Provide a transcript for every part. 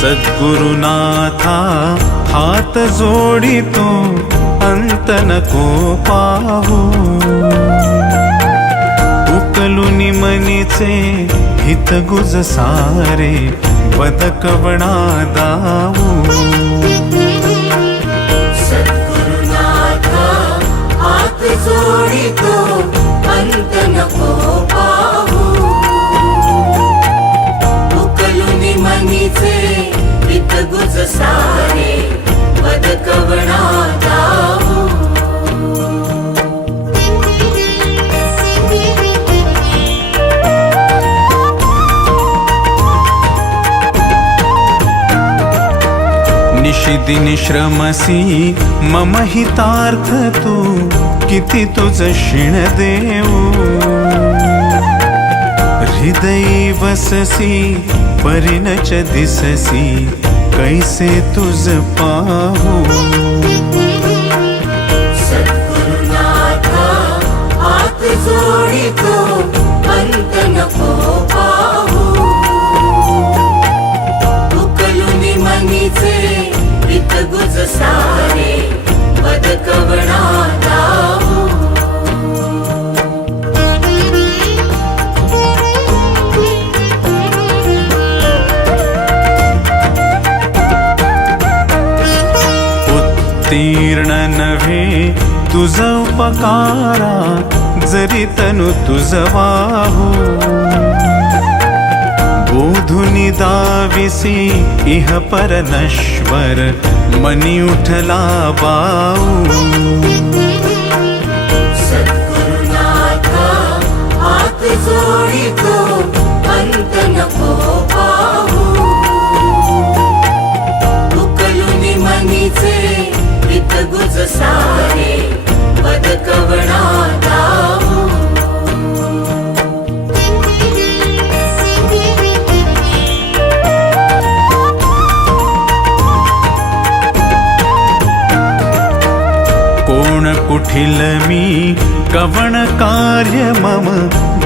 सद्गुरुनाथा हात जोडितो अंत नको पाहू उकलुनी मनीचे हित गुज सारे बदकवणा दाऊ सद्गुरुनाथा हात जोडितो अंत नको पाहू उकलुनी मनीचे हित गुज सारे बदकवणा दाऊ निशिदिनी श्रमसी मम हितार्थ तू किती तुझ शिण देऊ हृदयी वससी परिणच दिससी कैसे तुझ पाहू सद्गुरुनाथा हात जोडितो अंत नको पाहू उकलुनी मनीचे हित गुज सारे बदकवणा दाऊ उत्तीर्ण नव्हे तुझ उपकारा जरी तनु तुझ वाहू बोधुनी दाविसी इह पर नश्वर मनी उठला बाऊ सद्गुरुनाथा हात जोडितो अंत नको पाहू उकलुनी मनीचे हित गुज सारे बदकवणा दाऊ कोण कुठिल मी कवण कार्य मम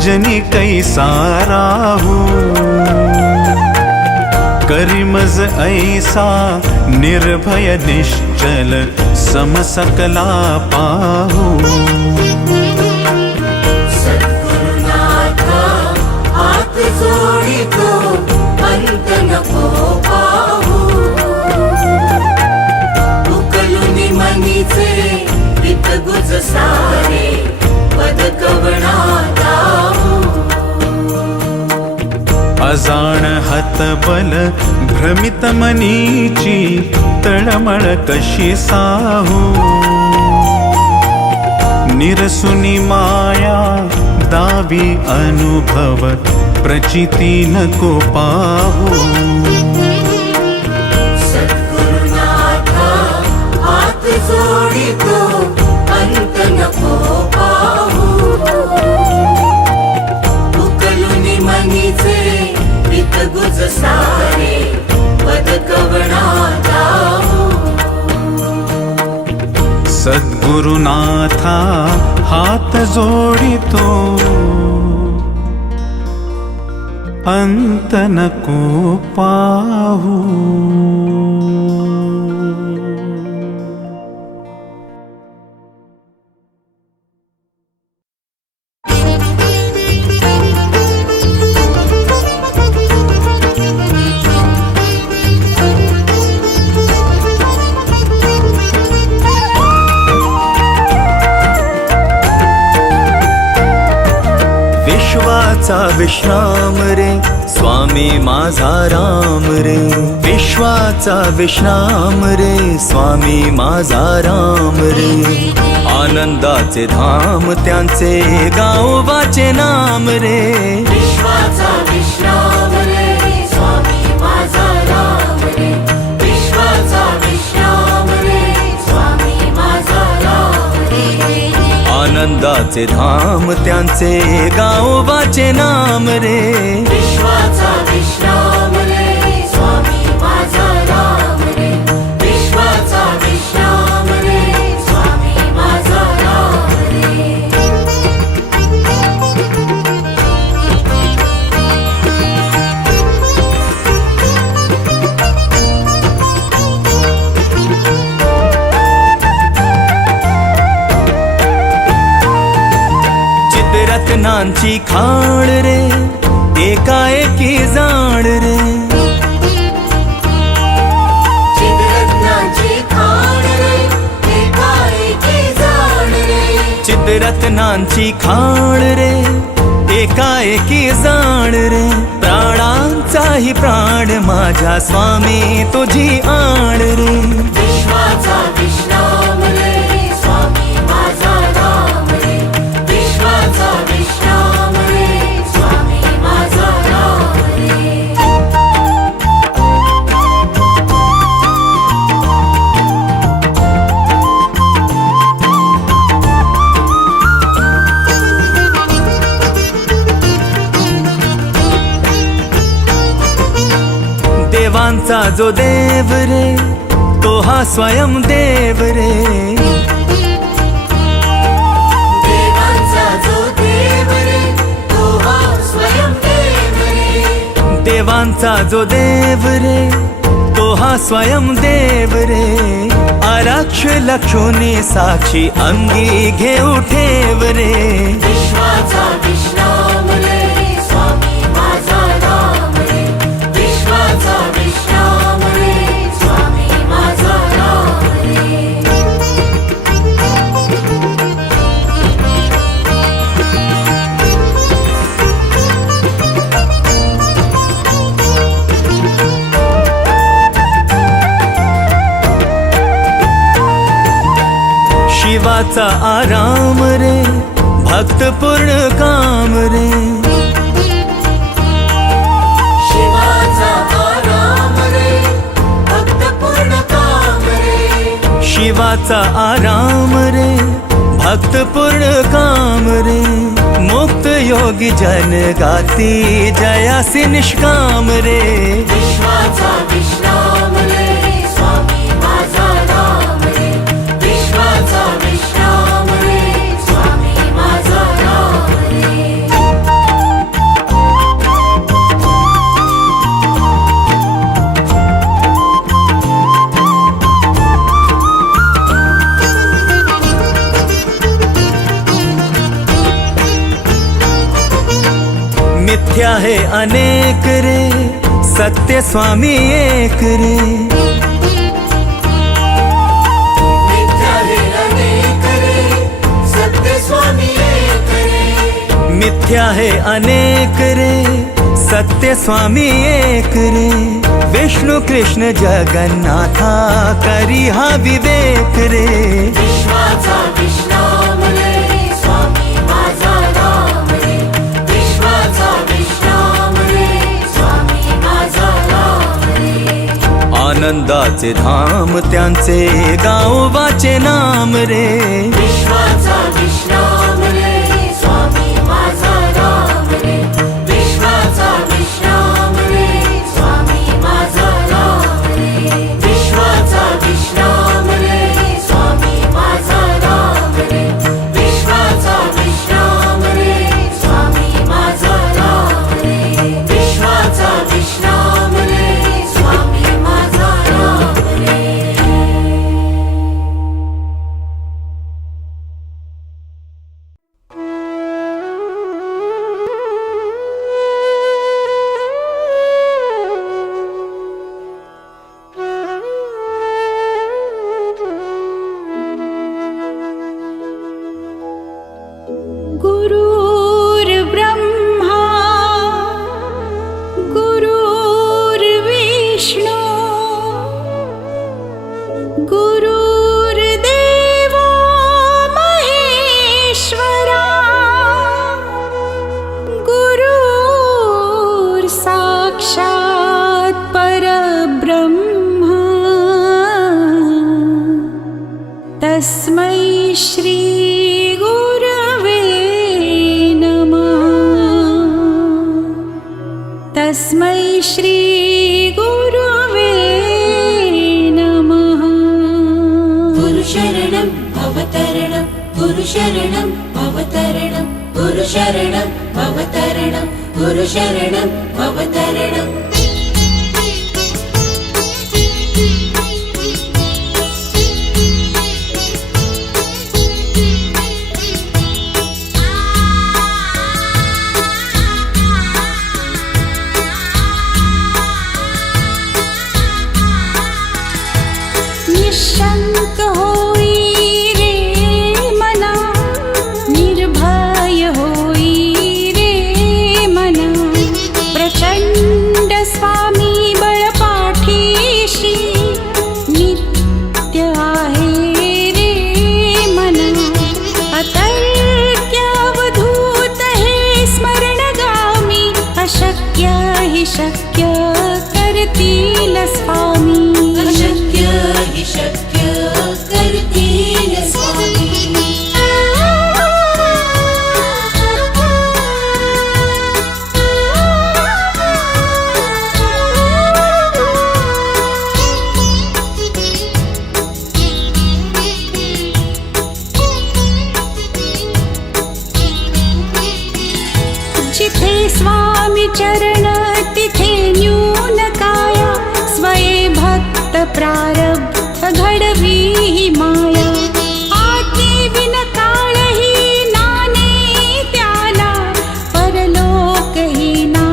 जनी कैसा राहू करिमज ऐसा निर्भय निश्चल समसकला पाहू सद्गुरुनाथा हात जोडितो अंत नको पाहू उकलुनी मनीचे हित गुज सारे बदकवणा दाऊ अजाण हतबल भ्रमित मनीची तळमळ कशी साहू निरसुनी माया दावी अनुभव प्रचिती नको पाहू सद्गुरुनाथा हात जोडितो अंत नको पाहू उकलुनी मनीचे हित गुज सारे बदकवणा दाऊ सद्गुरुनाथा हात जोडितो अंत नको पाहू विश्वाचा विश्राम रे स्वामी माझा राम रे विश्वाचा विश्राम रे स्वामी माझा राम रे आनंदाचे धाम त्यांचे गावोबाचे नाम रे विश्वाचा विश्राम रे स्वामी माझा राम रे विश्वाचा विश्राम रे स्वामी माझा राम रे आनंदाचे धाम त्यांचे गावोबाचे नाम रे विश्वाचा विश्राम रे स्वामी माझा राम रे विश्वाचा विश्राम रे स्वामी माझा राम रे चिद्रत्नांची खाण रे एकाएकी जाण रे चिद्रत्नाची खाण रे एकाएकी जाण रे चिद्रत्नांची खाण रे एकाएकी जाण रे प्राणांचाही प्राण माझ्या स्वामी तुझी आण रे विश्वाचा विश्राम रे स्वामी माझा राम रे विश्वाचा विश्राम रे स्वामी माझा राम रे देवांचा जो देव रे तो हा स्वयं देव रे देवांचा जो देव रे तो हा स्वयं देव रे देवांचा जो देव रे तो हा स्वयं देव रे आरक्ष लक्षोनी साक्षी अंगी घेऊ ठेव रे विश्वाचा विश्राम रे स्वामी माझा राम रे विश्वाचा विश्राम रे स्वामी माझा राम रे शिवाचा आराम रे भक्त पूर्ण काम रे शिवाचा आराम रे भक्त पूर्ण काम रे शिवाचा आराम रे भक्त पूर्ण काम रे मुक्त योगी जन गाती जयासी निष्काम रे विश्वाचा विश्राम रे स्वामी माझा राम रे विश्वाचा विश्राम रे स्वामी माझा राम रे मिथ्या है अनेक रे सत्य स्वामी एक रे मिथ्या हे अनेक रे सत्य स्वामी एक रे मिथ्या है अनेक रे सत्य स्वामी एक रे विष्णु कृष्ण जगन्नाथा करी हा विवेक रे विश्वाचा विश्राम रे स्वामी माझा राम रे विश्वाचा विश्राम रे स्वामी माझा राम रे आनंदाचे धाम त्यांचे गावोबाचे नाम रे विश्वाचा विश्राम रे स्वामी माझा राम रे विश्वाचा विश्राम रे स्वामी माझा राम रे विश्वाचा विश्राम रे स्वामी माझा राम रे विश्वाचा विश्राम रे स्वामी माझा राम रे विश्वाचा विश्राम रे स्वामी माझा राम रे गुरुर्ब्रह्मा गुरुर्विष्णु गुरुर्देवो महेश्वरा गुरुर्साक्षात् परब्रह्मा तस्मै श्री गुरवे नमः तस्मै श्री गुरवे नमः गुरुशरणं भवतरणं गुरुशरणं भवतरणं गुरुशरणं भवतरणं गुरुशरणं भवतरणम् प्रारब्ध घडवी ही माया आज्ञे बिन काळही नाने त्याला परलोक ही ना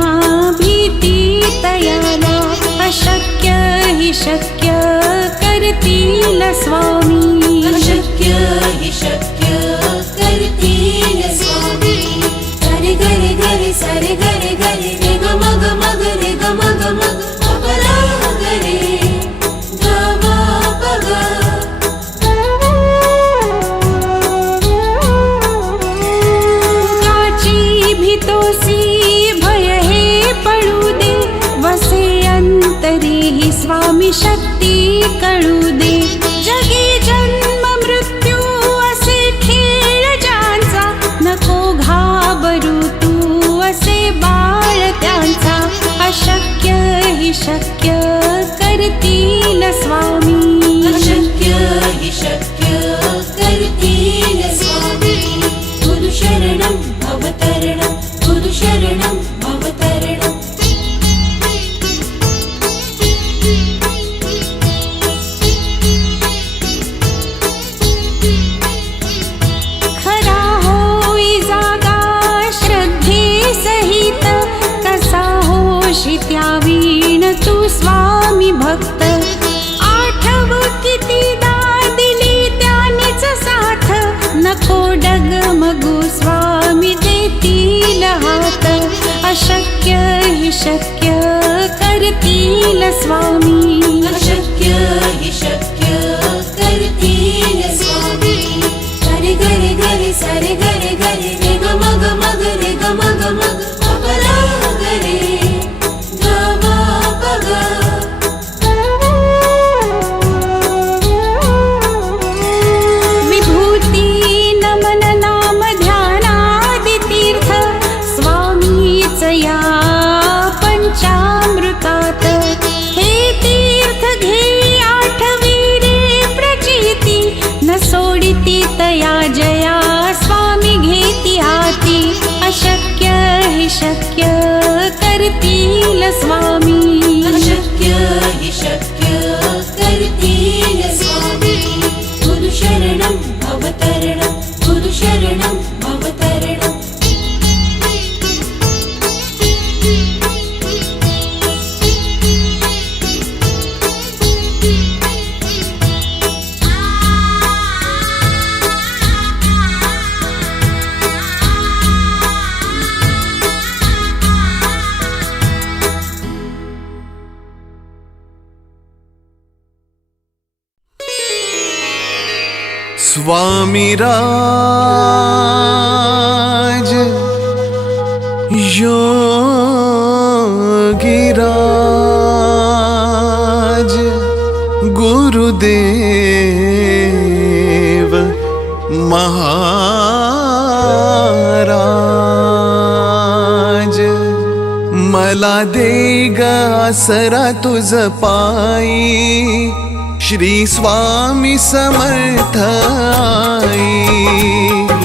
भीती तयाला अशक्य ही शक्य करतील स्वामी अशक्य हि शक्य करतील स्वामी गरे गरे गरे सरे गरे गरे रे ग मग मग रे ग मग मग अपरा गरे ग म प ग काची भीतोसी भय हे पडू दे वसे अंतरी ही स्वामी शक्ती कळू दे जगी जन्म मृत्यू असे खेळ ज्यांचा नको घाबरू तू असे बाळ त्यांचा अशक्य ही शक्य करतील स्वामी अशक्य हि शक्य करतील स्वामी गुरु शरणं भवतरणं गुरु शरणं भवतरणं खरा होई जागा श्रद्धे सहित कसा होशी त्यावीण तू स्वामी भक्त आठव कितीदा दिली त्यानेच साथ नको डगमगू स्वामी देतील हात अशक्य ही शक्य करतील स्वामी अशक्य हि शक्य करतील स्वामी गरे गरे गरे सरे गरे गरे रे ग मग मग रे ग मग मग अपरा गरे ग म प ग विभूती नमन नाम ध्यानादि तीर्थ स्वामीच या पंचामृतात हे तीर्थ घे आठवी रे प्रचिती न सोडिती तया जया स्वामी घेती हाती अशक्य ही शक्य करतील स्वामी अशक्य हि शक्य करतील स्वामी गुरु शरणं भवतरणं गुरु शरणं भवतरणं स्वामी राज योगिराज गुरुदेव महाराज मला दे ग आसरा तुझ पायी श्री स्वामी समर्थ आई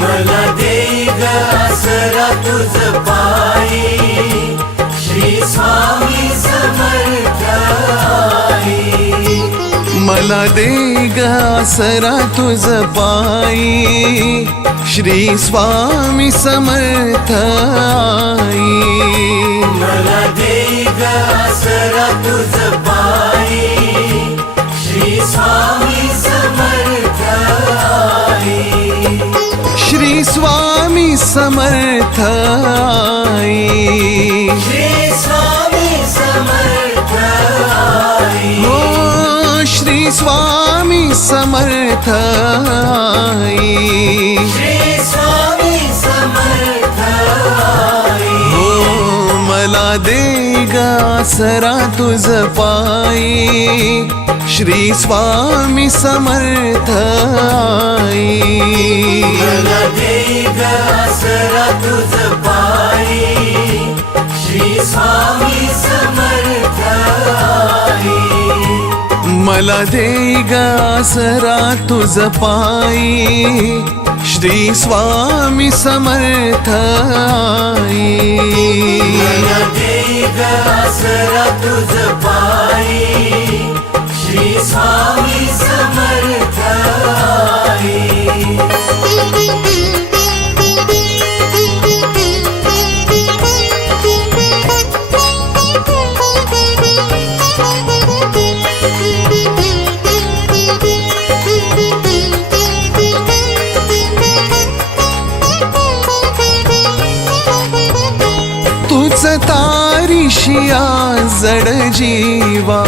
मला दे ग आसरा तुझ पायी श्री स्वामी समर्थ आई मला दे ग आसरा तुझ पायी श्री स्वामी समर्थ आई मला दे ग आसरा तुझ पायी श्री स्वामी समर्थ आई श्री स्वामी समर्थ आई श्री स्वामी समर्थ आई हो श्री स्वामी समर्थ आई श्री स्वामी समर्थ आई हो मला दे ग आसरा तुझ पायी श्री स्वामी समर्थ आई मला दे ग आसरा तुझ पायी श्री स्वामी समर्थ आई मला दे ग आसरा तुझ पायी श्री स्वामी समर्थ आई मला दे ग आसरा तुझ पायी श्री तारशिया जड जीवा,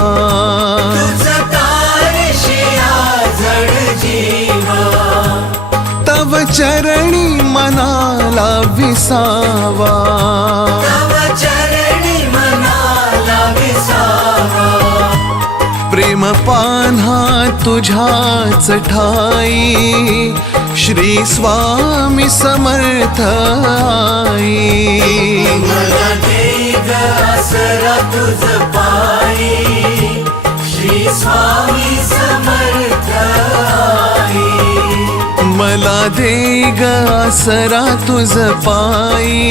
तव चरणी मनाला विसावा, प्रेम पान्हा तुझ्याच ठाई, श्री स्वामी समर्थ आई. मला दे ग आसरा तुझ पायी, श्री स्वामी समर्थ आई. मला दे ग आसरा तुझ पायी,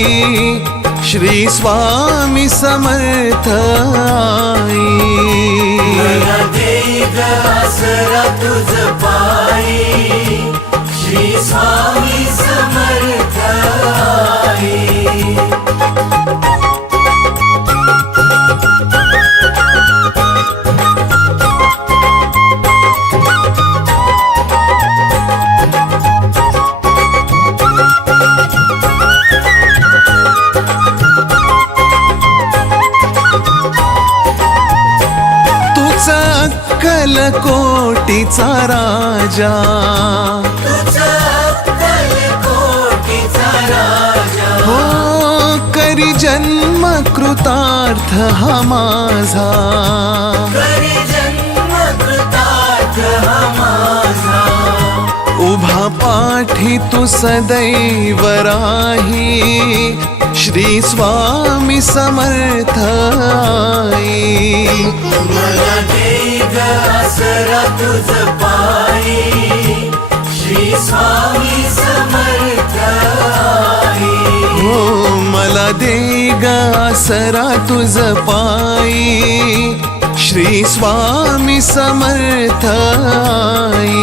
श्री स्वामी समर्थ आई. मला दे ग आसरा तुझ पायी, श्री स्वामी समर्थ आई. कोटीचा राजा, हो करी जन्म कृतार्थ हा माझा, उभा पाठी तू सदैव राही, श्री स्वामी समर्थ आई. मला दे ग आसरा तुझ पायी, श्री स्वामी समर्थ आई. हो मला दे ग आसरा तुझ पायी, श्री स्वामी समर्थ आई.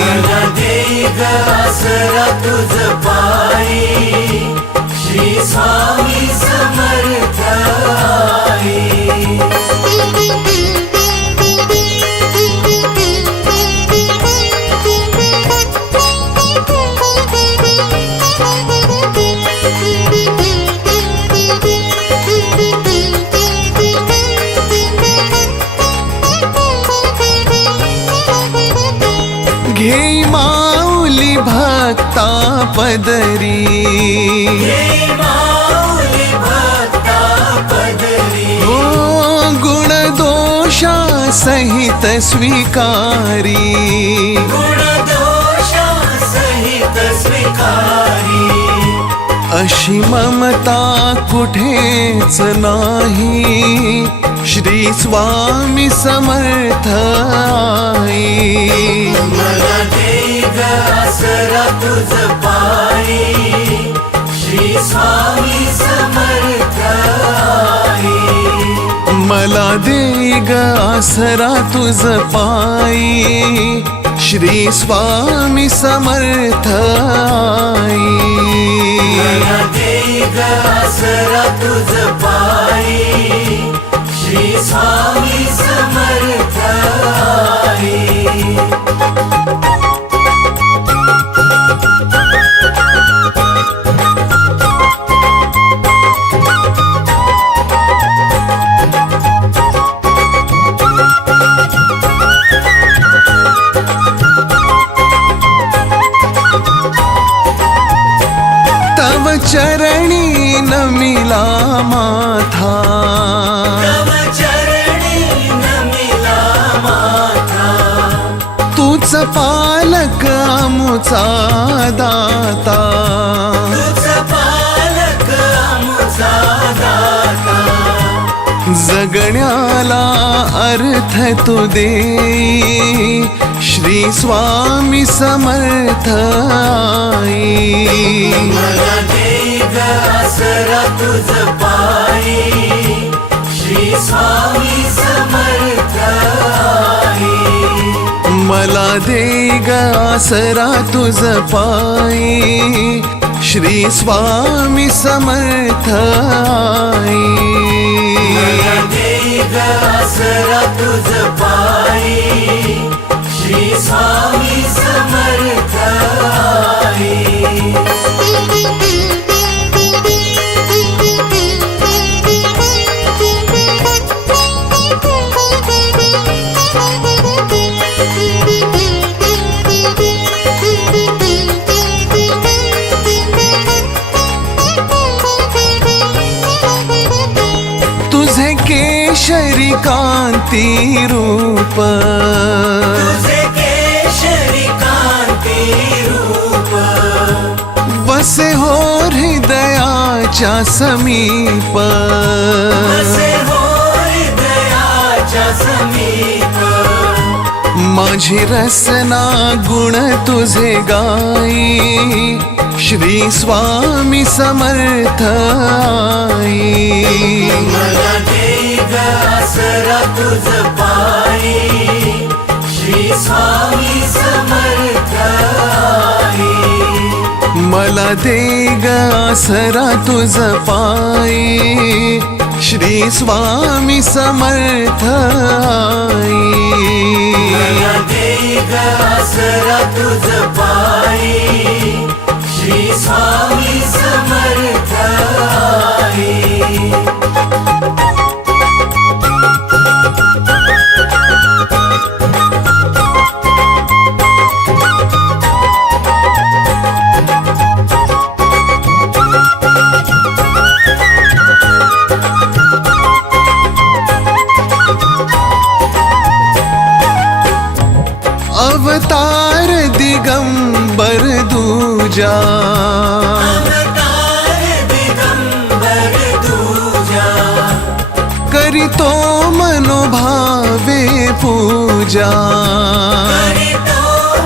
मला दे ग आसरा तुझ पायी, श्री स्वामी समर्थ आई. घे माऊली भक्ता पदरी, हो गुण दोषा सहित स्वीकारी, अशी ममता कुठेच नाही, श्री स्वामी समर्थ आई. मला दे ग आसरा तुझ पायी, श्री स्वामी समर्थ आई. मला दे ग आसरा तुझ पायी, श्री स्वामी समर्थ आई. मला दे ग आसरा तुझ पायी, श्री स्वामी समर्थ आई. तव चरणी नमिला माथा, तूच पालक आमुचा दाता, जगण्याला अर्थ तू दे, श्री स्वामी समर्थ आई. मला दे ग आसरा तुझ पायी, श्री स्वामी समर्थ आई. मला दे ग आसरा तुझ पायी, श्री स्वामी समर्थ आई. मला दे ग आसरा तुझ पायी, श्री स्वामी समर्थ आई. कांती रूप तुझे केशरी कांती रूप वसे हो हृदयाच्या समीप वसे हो हृदयाच्या समीप माझी रसना गुण तुझे गाई श्री स्वामी समर्थ आई मला दे ग आसरा तुझ पायी श्री स्वामी समर्थ आई मला दे ग आसरा तुझ पायी श्री स्वामी समर्थ आई मला दे ग आसरा तुझ पायी श्री स्वामी समर्थ आई अवतार दिगंबर दूजा अवतार दिगंबर दूजा करितो मनोभावे पूजा करितो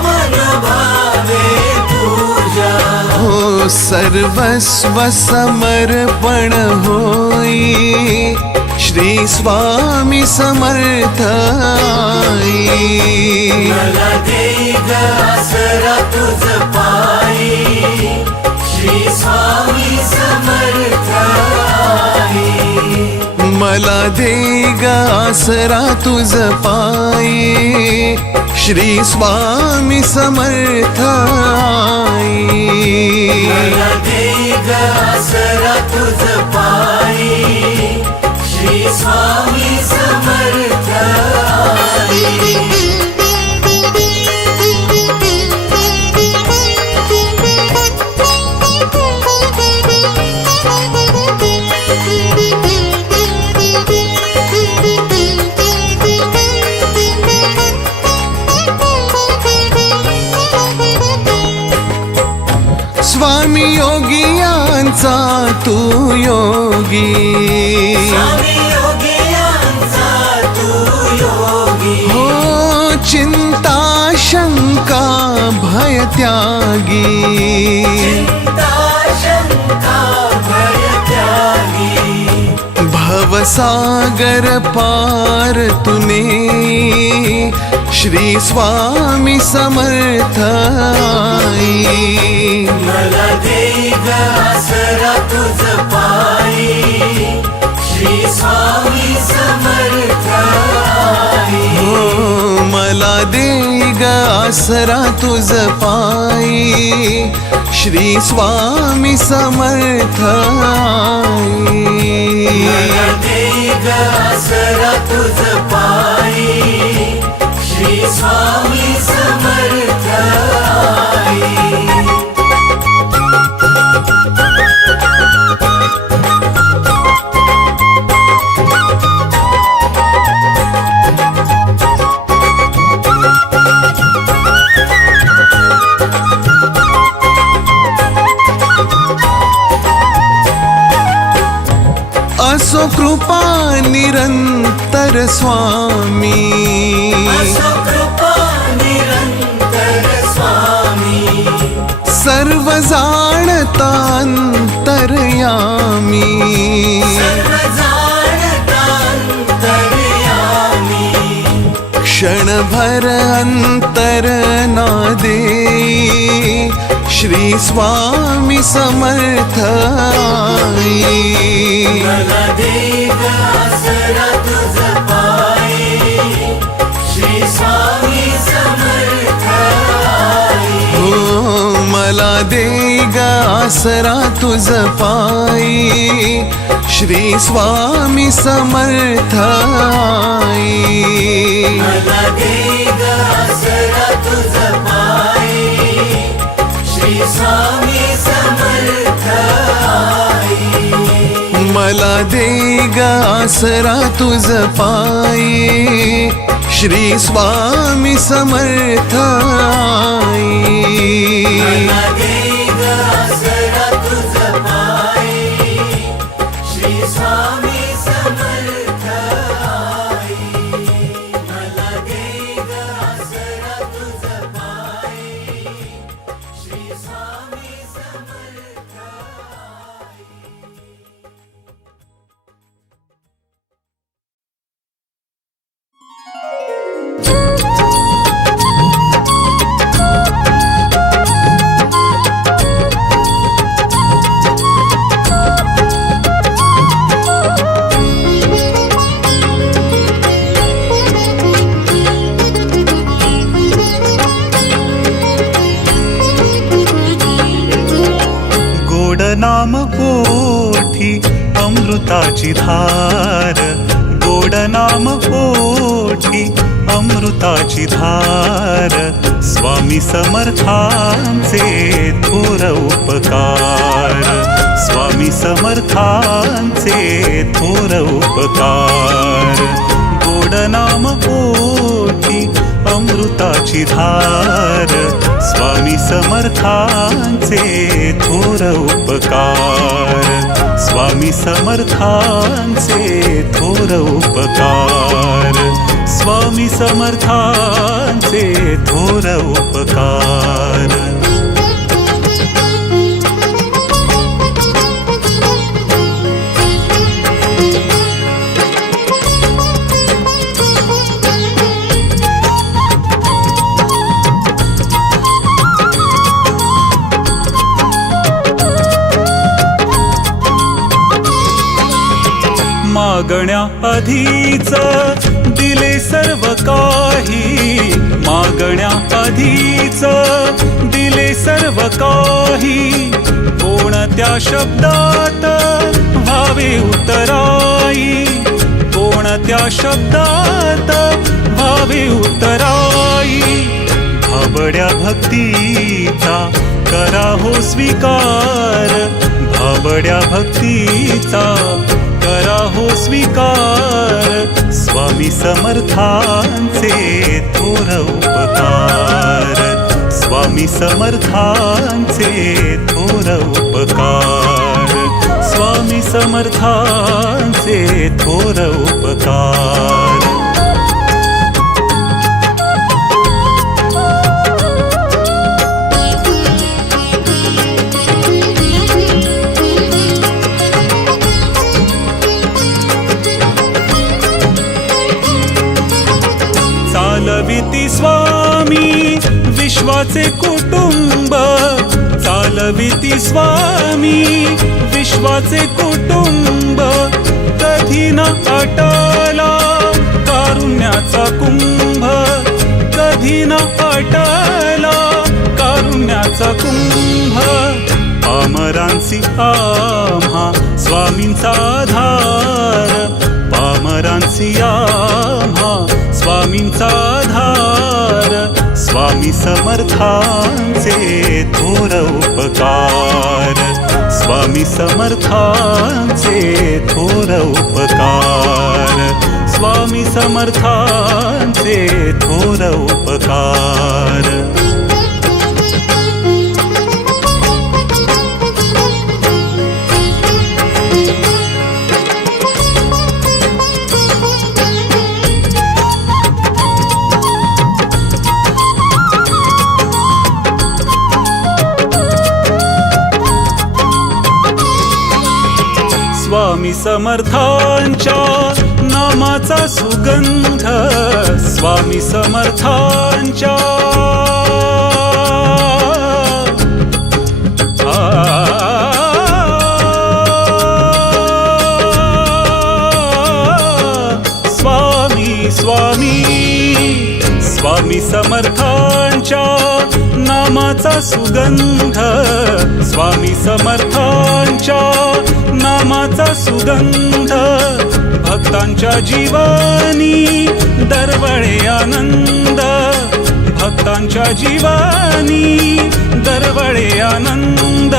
मनोभावे पूजा हो सर्वस्व समर्पण होई श्री स्वामी समर्थ आई मला दे ग आसरा तुझ पायी श्री स्वामी समर्थ आई मला दे ग आसरा तुझ पायी श्री स्वामी समर्थ आई मला दे ग आसरा तुझ पायी श्री स्वामी समर्थ आई स्वामी योगियांचा तू योगी स्वामी योगियांचा तू योगी हो चिंता शंका भय त्यागी चिंता शंका भय त्यागी भवसागर पार तूने श्री स्वामी समर्थ आई मला दे ग आसरा तुझ पायी श्री स्वामी समर्थ आई हो मला दे ग आसरा तुझ पायी श्री स्वामी समर्थ आई मला दे ग आसरा तुझ पायी श्री स्वामी समर्थ आई असो कृपा निरंतर स्वामी असो कृपा निरंतर स्वामी सर्व जाणता अंतर्यामी सर्व जाणता अंतर्यामी क्षणभर अंतर ना दे श्री स्वामी समर्थ आई मला दे ग आसरा तुझ पायी श्री स्वामी समर्थ आई हो मला दे ग आसरा तुझ पायी श्री स्वामी समर्थ आई मला दे ग आसरा तुझ पायी श्री स्वामी समर्थ आई मला दे ग आसरा तुझ पायी श्री स्वामी समर्थ आई। नाम ओठी अमृताची धार, गोड नाम ओठी अमृताची धार, स्वामी समर्थांचे थोर उपकार, स्वामी समर्थांचे थोर उपकार। गोड नाम ओठी अमृताची धार, स्वामी समर्थांचे थोर उपकार, स्वामी समर्थांचे थोर उपकार, स्वामी समर्थांचे थोर उपकार। मागण्या आधीच दिले सर्व काही, मागण्या आधीच दिले सर्व काही, कोणत्या शब्दात व्हावे उतराई, कोणत्या शब्दात व्हावे उतराई। भाबड्या भक्तीचा करा हो स्वीकार, भाबड्या भक्तीचा करा हो स्वीकार, स्वामी समर्थांचे थोर उपकार, स्वामी समर्थांचे थोर उपकार, स्वामी समर्थांचे थोर उपकार। चालविती स्वामी विश्वाचे कुटुंब, चालविती स्वामी विश्वाचे कुटुंब, कधी न आटला कारुण्याचा कुंभ, कधी न आटला कारुण्याचा कुंभ। पामरांसी आम्हा स्वामींचा आधार, पामरांसी आम्हा स्वामींचा आधार, स्वामी समर्थांचे थोर उपकार, स्वामी समर्थांचे थोर उपकार, स्वामी समर्थांचे थोर उपकार। स्वामी समर्थांच्या नामाचा सुगंध, स्वामी समर्थांच्या स्वामी स्वामी स्वामी समर्थांच्या नामाचा सुगंध, स्वामी समर्थांच्या नामाचा सुगंध, भक्तांच्या जीवानी दरवळे आनंद, भक्तांच्या जीवानी दरवळे आनंद।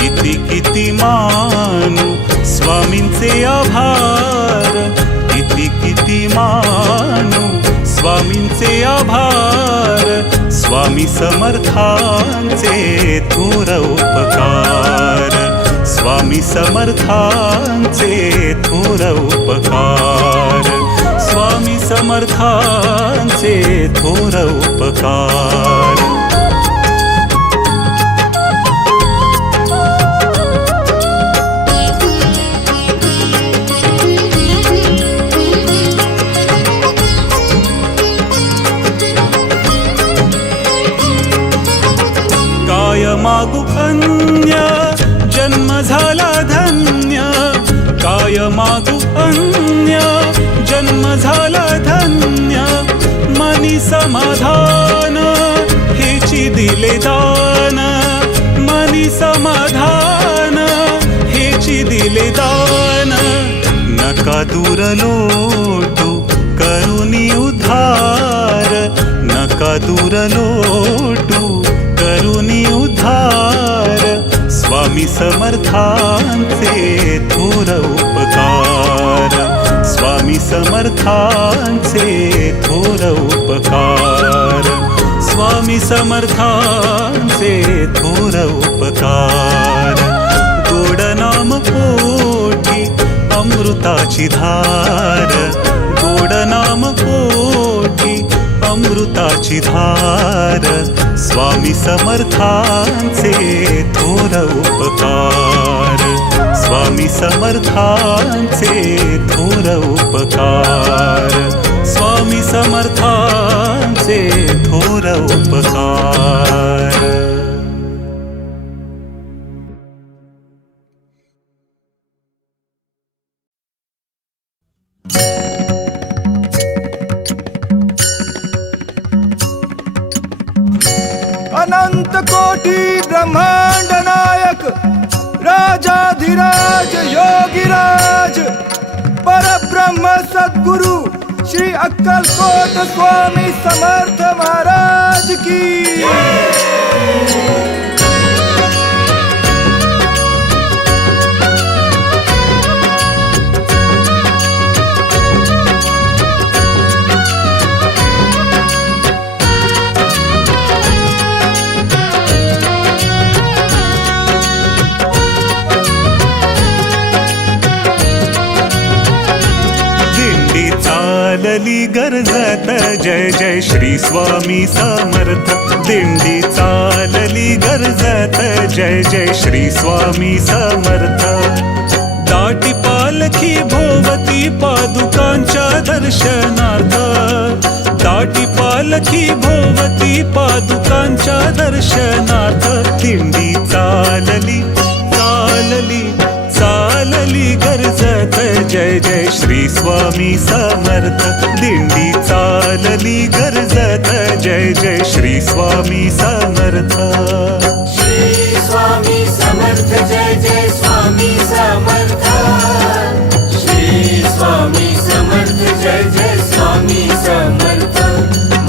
किती किती मानू स्वामींचे आभार किती किती मानू स्वामींचे आभार स्वामी समर्थांचे थोर उपकार स्वामी समर्थांचे थोर उपकार स्वामी समर्थांचे थोर उपकार मागू अन्य जन्म झाला धन्य काय मागू अन्य जन्म झाला धन्य मनी समाधान हेची दिले दान मनी समाधान हेची दिले दान नका दूर लोटू करुणी उद्धार नका दूर लोटू करुणी उद्धार स्वामी समर्थांचे थोर उपकार स्वामी समर्थांचे थोर उपकार स्वामी समर्थांचे थोर उपकार गोड नाम पोटी अमृताची धार गोड नाम पोटी अमृताची धार स्वामी समर्थांचे थोर उपकार स्वामी समर्थांचे थोर उपकार स्वामी समर्थांचे थोर उपकार अनंत कोटी ब्रह्मांड नायक राजाधिराज योगीराज परब्रह्म सद्गुरु श्री अक्कलकोट स्वामी समर्थ महाराज की चालली गर्जत जय जय श्री स्वामी समर्थ दिंडी चालली गर्जत जय जय श्री स्वामी समर्थ दाटी पालखी भोवती पादुकांच्या दर्शनार्थ दाटी पालखी भोवती पादुकांच्या दर्शनार्थ दिंडी चालली चालली चालली गर्जत जय जय श्री स्वामी समर्थ दिंडी चालली गर्जत जय जय श्री स्वामी समर्थ श्री स्वामी समर्थ जय जय स्वामी समर्थ श्री स्वामी समर्थ जय जय स्वामी समर्थ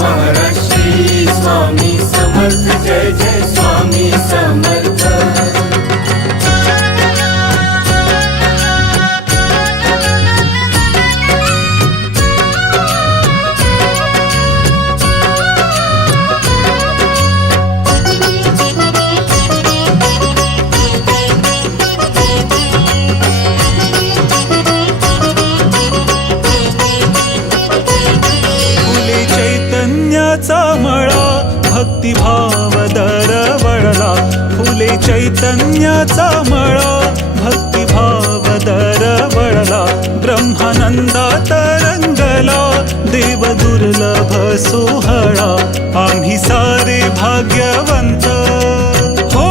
महाराज श्री स्वामी समर्थ जय जय स्वामी समर्थ भक्तिभाव दरवळला फुले चैतन्याचा मळा भक्तिभाव दरवळला ब्रह्मानंदात रंगला देव दुर्लभ सोहळा आम्ही सारे भाग्यवंत हो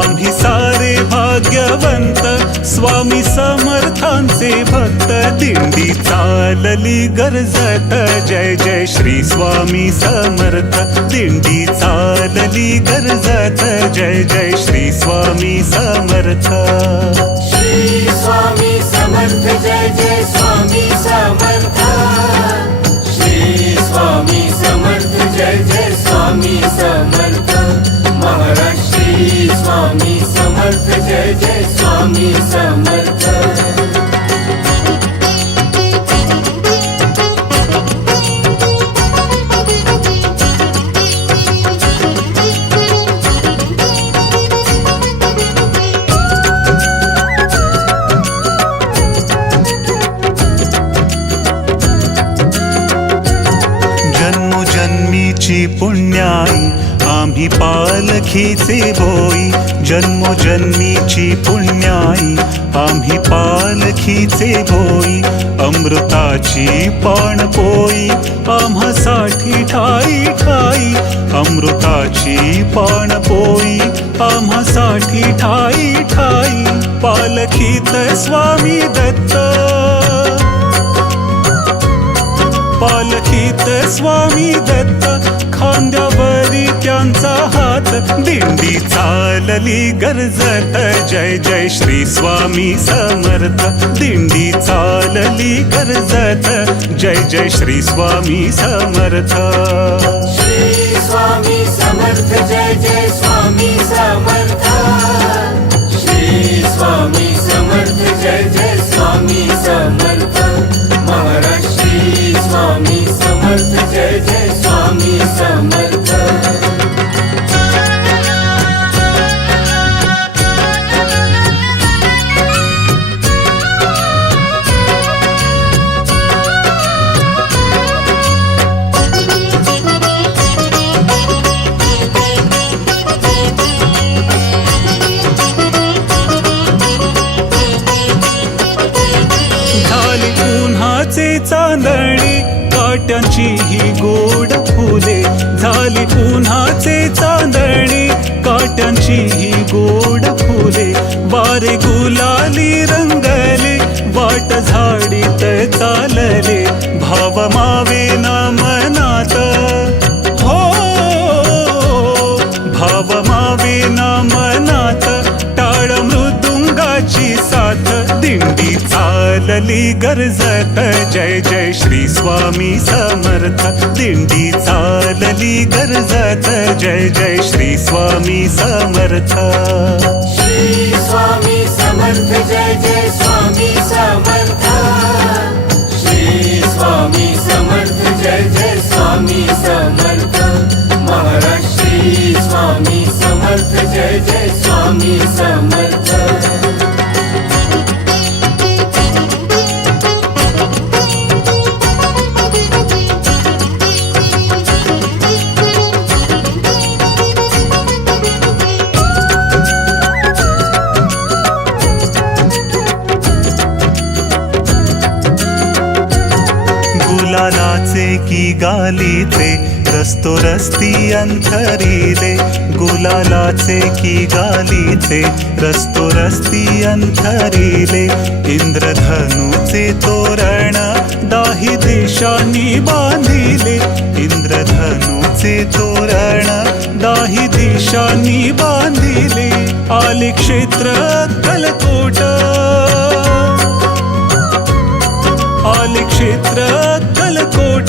आम्ही सारे भाग्यवंत स्वामी समर्थांचे भक्त दिंडी चालली गर्जत जय जय श्री स्वामी समर्थ दिंडी चालली गर्जत जय जय श्री स्वामी समर्थ श्री स्वामी समर्थ जय जय स्वामी समर्थ श्री स्वामी समर्थ जय जय स्वामी समर्थ महाराज श्री स्वामी समर्थ जय जय स्वामी जन्मोजन्मीची पुण्याई आम्ही पालखीचे बोई जन्मोजन्मीची पुण्याई आम्ही पालखीचे बोई अमृताची पाणपोई आम्हासाठी ठाई ठाई अमृताची पाणपोई आम्हासाठी ठाई ठाई पालखीत स्वामी दत्त पालखीत स्वामी दत्त खांद्यावरी त्यांचा हात दिंडी चालली गर्जत जय जय श्री स्वामी समर्थ दिंडी चालली गर्जत जय जय श्री स्वामी समर्थ श्री स्वामी समर्थ जय जय स्वामी समर्थ श्री स्वामी समर्थ जय जय स्वामी समर्थ महाराज श्री स्वामी समर्थ जय जय स्वामी समर्थ झाली उन्हाचे चांदणी काट्यांची ही गोड फुले झाली उन्हाचे चांदणी काट्यांची ही गोड फुले वारे गुलाली रंगले वाट झाडीत चालले भाव मावे ना मनात हो भाव मावे ना मनात टाळ मृदुंगाची साथ दिंडी चालली गर्जत जय जय श्री स्वामी समर्थ दिंडी चालली गर्जत जय जय श्री स्वामी समर्थ श्री स्वामी समर्थ जय जय स्वामी समर्थ श्री स्वामी समर्थ जय जय स्वामी समर्थ महाराज श्री स्वामी समर्थ जय जय स्वामी समर्थ गुलालाचे की गालीचे रस्तो रस्ती अंथरीले गुलालाचे की गालीचे रस्तो रस्ती अंथरीले इंद्रधनुचे तोरण दाही देशांनी बांधिले इंद्रधनुचे तोरण दाही देशांनी बांधिले आले क्षेत्र अक्कलकोट आले क्षेत्र अक्कलकोट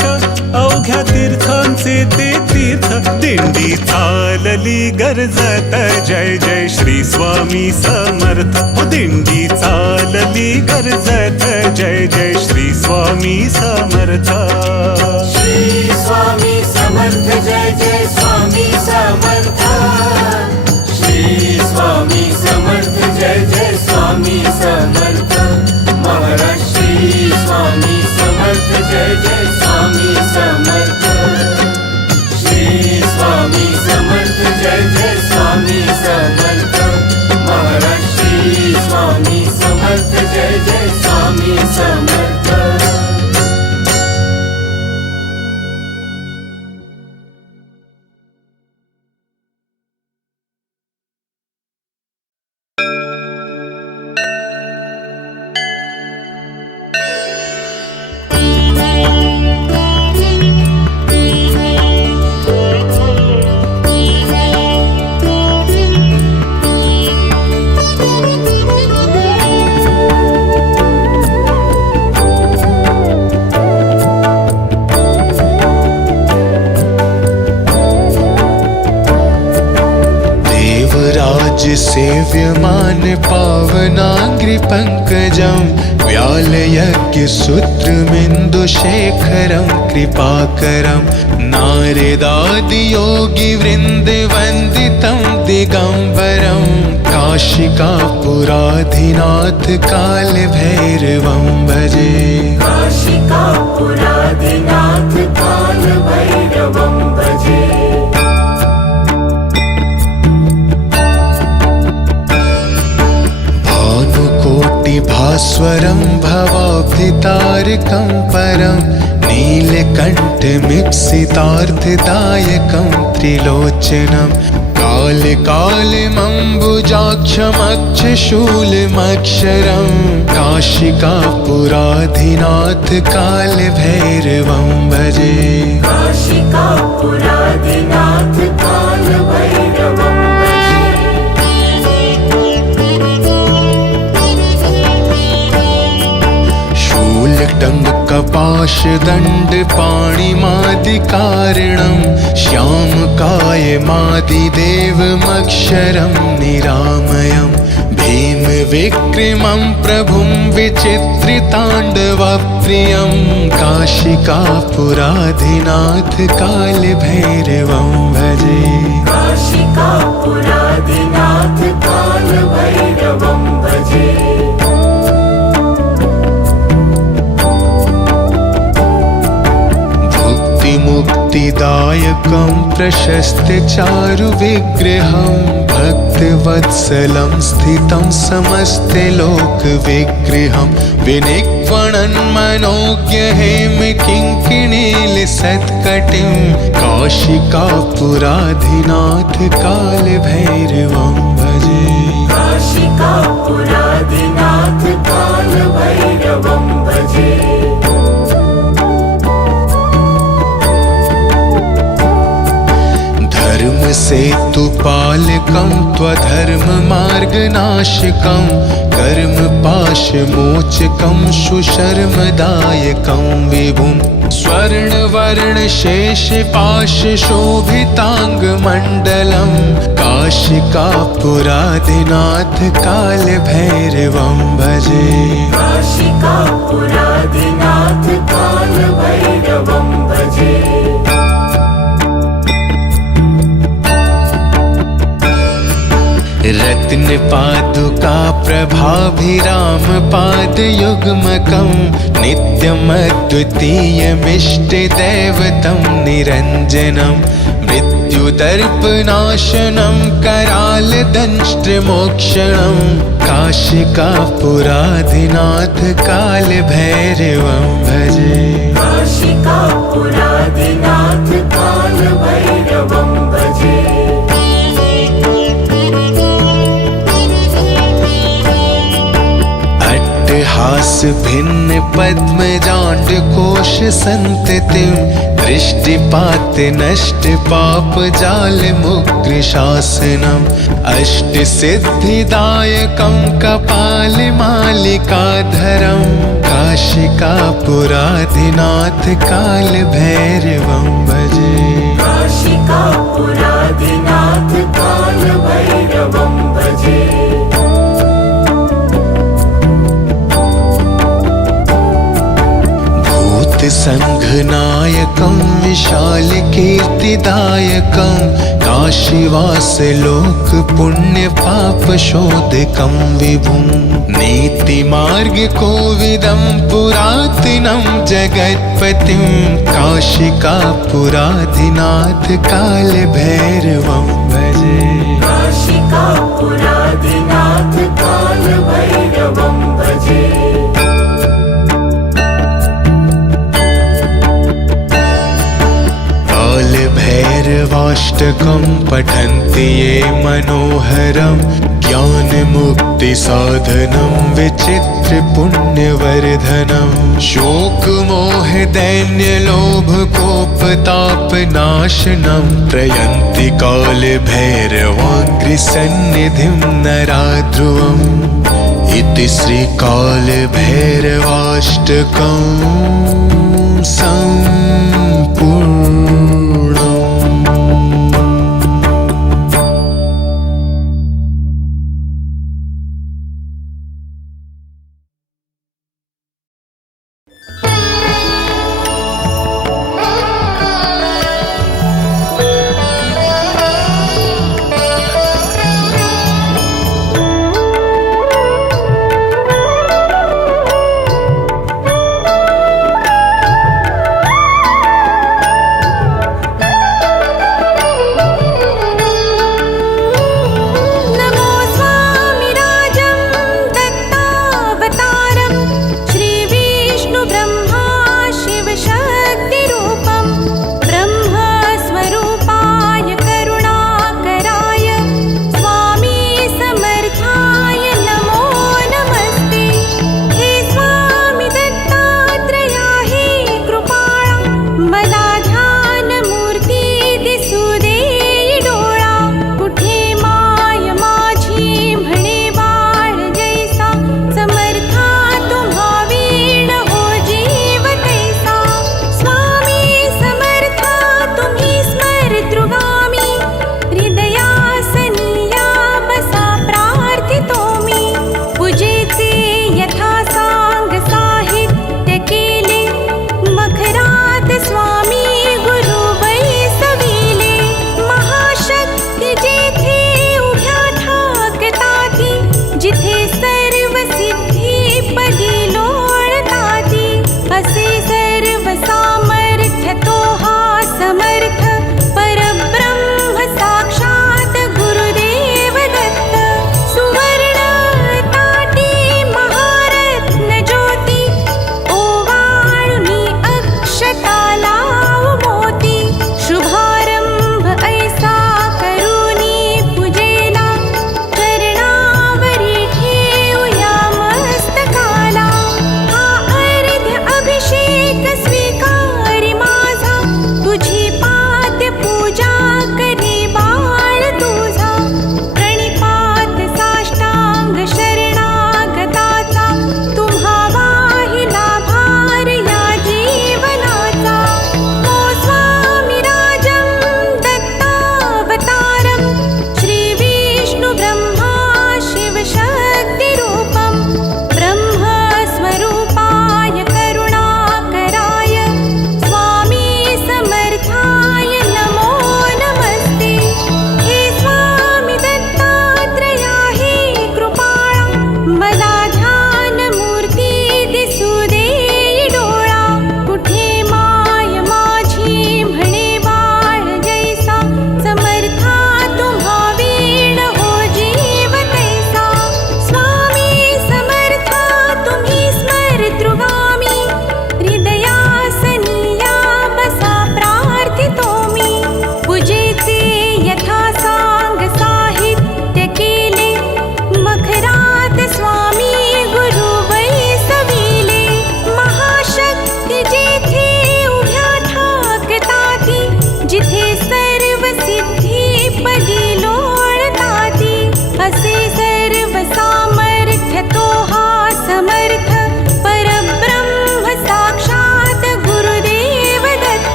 अवघ्या तीर्थांचे ते तीर्थ दिंडी चालली गर्जत जय जय श्री स्वामी समर्थ हो दिंडी चालली गर्जत जय जय श्री स्वामी समर्थ श्री स्वामी समर्थ जय जय स्वामी समर्थ श्री स्वामी समर्थ जय जय स्वामी समर्थ महाराज श्री स्वामी समर्थ जय जय स्वामी समर्थ श्री स्वामी समर्थ जय जय स्वामी समर्थ महाराज श्री स्वामी समर्थ जय जय स्वामी समर्थ सेव्यमान पावनाग्रि पङ्कजं व्यालयज्ञसूत्रमिन्दुशेखरं कृपाकरं नारदादियोगिवृन्दवन्दितं दिगम्बरं काशिकापुराधिनाथ कालभैरवं भजे काशिकापुराधिनाथ कालभैरवं भजे नीलकण्ठमीप्सितार्थदायकं त्रिलोचनं कालकालमम्बुजाक्षमक्षशूलमक्षरं काशिकापुराधिनाथ कालभैरवं भजे। काशिकापुराधिनाथ कालभैरवं भजे। शूलटङ्कपाशदण्ड पाणिमादिकारणं श्यामकायमादिदेवमक्षरं निरामयं भीमविक्रमं प्रभुं विचित्रिताण्डवप्रियं काशिकापुराधिनाथ कालभैरवं भजे। काशिकापुराधिनाथ कालभैरवं भजे। मुक्तिदायकं प्रशस्तचारुविग्रहं भक्तवत्सलं स्थितं समस्तलोकविग्रहं विनिक्वणन्मनोज्ञहेमकिङ्किणीलसत्कटिं काशिकापुराधिनाथ कालभैरवं भजे। काशिकापुराधिनाथ कालभैरवं भजे। धर्मसेतुपालकं त्वधर्ममार्गनाशकं कर्मपाशमोचकं सुशर्मदायकं विभुं स्वर्णवर्णशेषपाशशोभिताङ्गमण्डलं काशिकापुराधिनाथ कालभैरवं भजे। काशिकापुराधिनाथ कालभैरवं भजे। रत्नपादुका प्रभाभिरामपादयुग्मकं नित्यमद्वितीयमिष्टदैवतं निरञ्जनं मृत्युदर्पनाशनं करालदंष्ट्रमोक्षणं काशिकापुराधिनाथ कालभैरवं भजे। काशिकापुराधिनाथ कालभैरवं भजे। हास भिन्न पद्मजाण्डकोश संततिं दृष्टिपात नष्ट पाप जाल मुग्रशासनम् अष्ट सिद्धिदायकं कपालमालिकाधरं काशिकापुराधिनाथ कालभैरवं भजे। काशिकापुराधिनाथ कालभैरवं भजे। संघनायकं विशालकीर्तिदायकं काशीवासलोकपुण्यपापशोधकं विभुं नीतिमार्गकोविदं पुरातनं जगत्पतिं काशिकापुराधिनाथ कालभैरवं भजे। काशिकापुराधिनाथ कालभैरवं भजे। कालभैरवाष्टकं पठन्ति ये मनोहरं ज्ञानमुक्तिसाधनं विचित्रपुण्यवर्धनं शोकमोहदैन्यलोभकोपतापनाशनं प्रयन्ति कालभैरवाङ्घ्रिसन्निधिं नराध्रुवम् इति श्रीकालभैरवाष्टकं सम्पूर्णम्।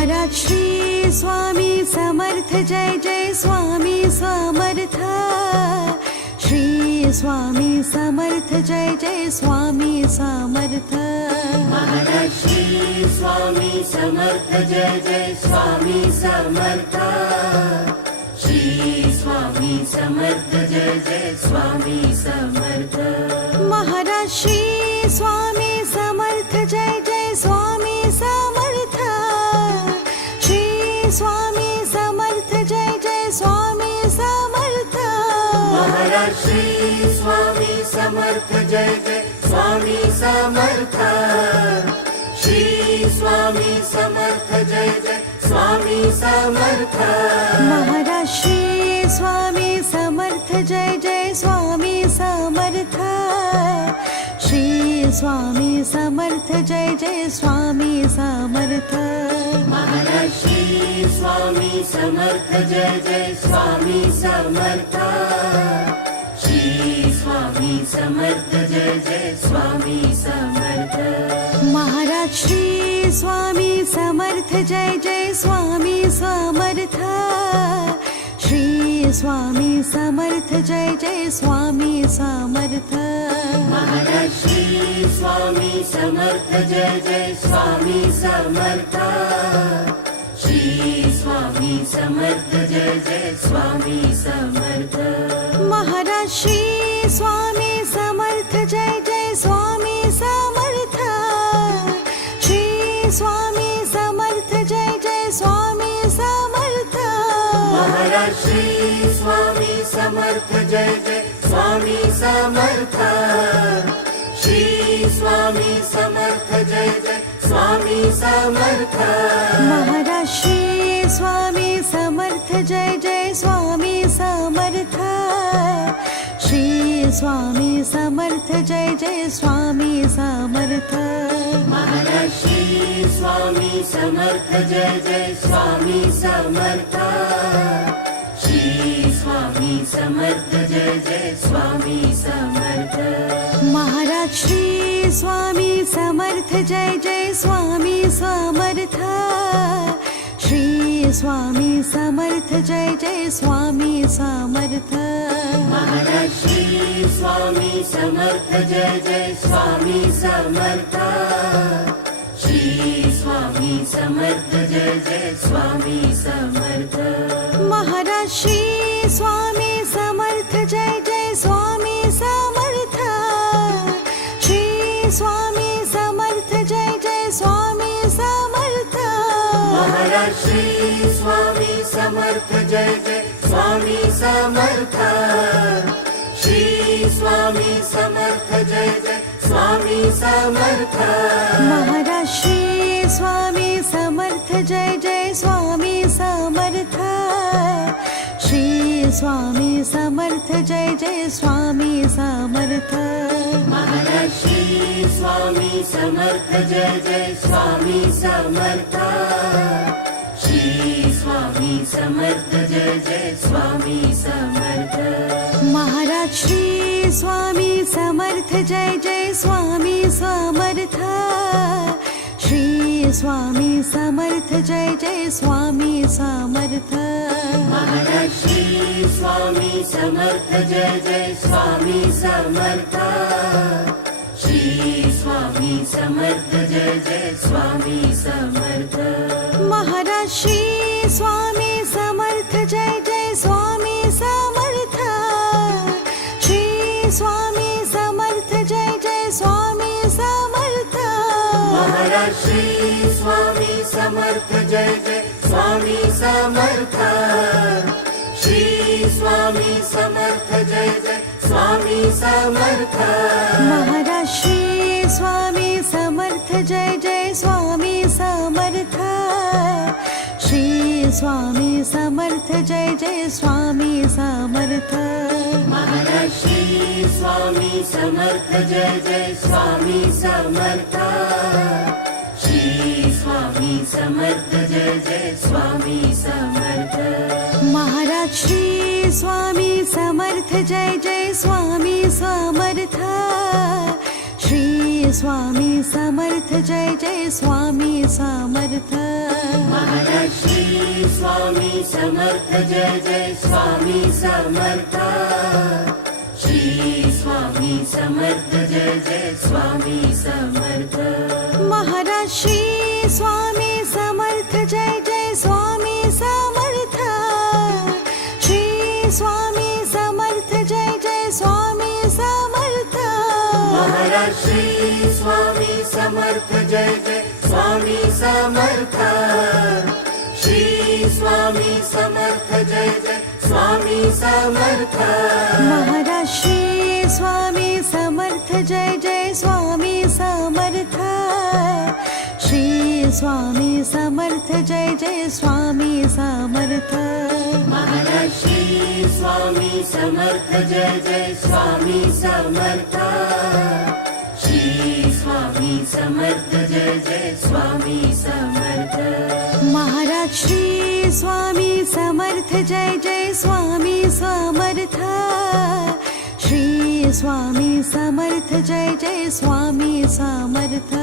महाराज श्री स्वामी समर्थ जय जय स्वामी समर्थ श्री स्वामी समर्थ जय जय स्वामी समर्थ महाराज श्री स्वामी समर्थ जय जय स्वामी समर्थ श्री स्वामी समर्थ जय जय स्वामी समर्थ महाराज श्री स्वामी समर्थ जय जय स्वामी समर्थ श्री स्वामी समर्थ जय जय स्वामी समर्थ महाराज श्री स्वामी समर्थ जय जय स्वामी समर्थ श्री स्वामी समर्थ जय जय स्वामी समर्थ महाराज श्री स्वामी समर्थ जय जय स्वामी समर्थ श्री स्वामी समर्थ जय जय स्वामी समर्थ महाराज श्री स्वामी समर्थ जय जय स्वामी समर्थ श्री स्वामी समर्थ जय जय स्वामी समर्थ महाराज श्री स्वामी समर्थ जय जय स्वामी समर्थ श्री स्वामी समर्थ जय जय स्वामी समर्थ महाराज श्री स्वामी समर्थ जय जय स्वामी समर्थ श्री स्वामी समर्थ जय जय स्वामी समर्थ महाराज श्री स्वामी समर्थ जय जय स्वामी समर्थ श्री स्वामी समर्थ जय जय स्वामी समर्थ महाराज श्री स्वामी समर्थ जय जय स्वामी समर्थ श्री स्वामी समर्थ जय जय स्वामी समर्थ महाराज श्री स्वामी समर्थ जय जय स्वामी समर्थ श्री स्वामी समर्थ जय जय स्वामी समर्थ महाराज श्री स्वामी समर्थ जय जय स्वामी समर्थ श्री स्वामी समर्थ जय जय स्वामी समर्थ महाराज श्री स्वामी समर्थ जय जय स्वामी समर्थ श्री स्वामी समर्थ जय जय स्वामी समर्थ महाराज श्री स्वामी समर्थ जय जय स्वामी समर्थ श्री स्वामी समर्थ जय जय स्वामी समर्थ महाराज श्री स्वामी समर्थ जय जय स्वामी समर्थ श्री स्वामी समर्थ जय जय स्वामी समर्थ महाराज श्री स्वामी समर्थ जय जय स्वामी समर्थ श्री स्वामी समर्थ जय जय स्वामी समर्थ महाराज श्री स्वामी समर्थ जय जय स्वामी समर्थ श्री स्वामी समर्थ जय जय स्वामी समर्थ महाराज श्री स्वामी समर्थ जय जय स्वामी समर्थ श्री स्वामी समर्थ जय जय स्वामी समर्थ महाराज श्री स्वामी समर्थ जय जय स्वामी समर्थ श्री स्वामी समर्थ जय जय स्वामी समर्थ महाराज श्री स्वामी समर्थ जय जय स्वामी समर्थ श्री स्वामी समर्थ जय जय स्वामी समर्थ महाराज श्री स्वामी समर्थ जय जय स्वामी समर्थ श्री स्वामी समर्थ जय जय स्वामी समर्थ महाराज श्री स्वामी समर्थ जय जय स्वामी समर्थ श्री स्वामी समर्थ जय जय स्वामी समर्थ महाराज श्री स्वामी समर्थ जय जय स्वामी समर्थ श्री स्वामी समर्थ जय जय स्वामी समर्थ महाराज श्री स्वामी समर्थ जय जय स्वामी समर्थ श्री स्वामी समर्थ जय जय स्वामी समर्थ महाराज श्री स्वामी समर्थ जय जय स्वामी समर्थ श्री स्वामी समर्थ जय जय स्वामी समर्थ महाराज श्री स्वामी समर्थ जय जय स्वामी समर्थ श्री स्वामी समर्थ जय जय स्वामी समर्थ महाराज श्री स्वामी समर्थ जय जय स्वामी समर्थ श्री स्वामी समर्थ जय जय स्वामी समर्थ महाराज श्री स्वामी समर्थ जय जय स्वामी समर्थ श्री स्वामी समर्थ जय जय स्वामी समर्थ महाराज श्री स्वामी समर्थ जय जय स्वामी समर्थ श्री स्वामी समर्थ जय जय स्वामी समर्थ महाराज श्री स्वामी समर्थ जय जय स्वामी समर्थ श्री स्वामी समर्थ जय जय स्वामी समर्थ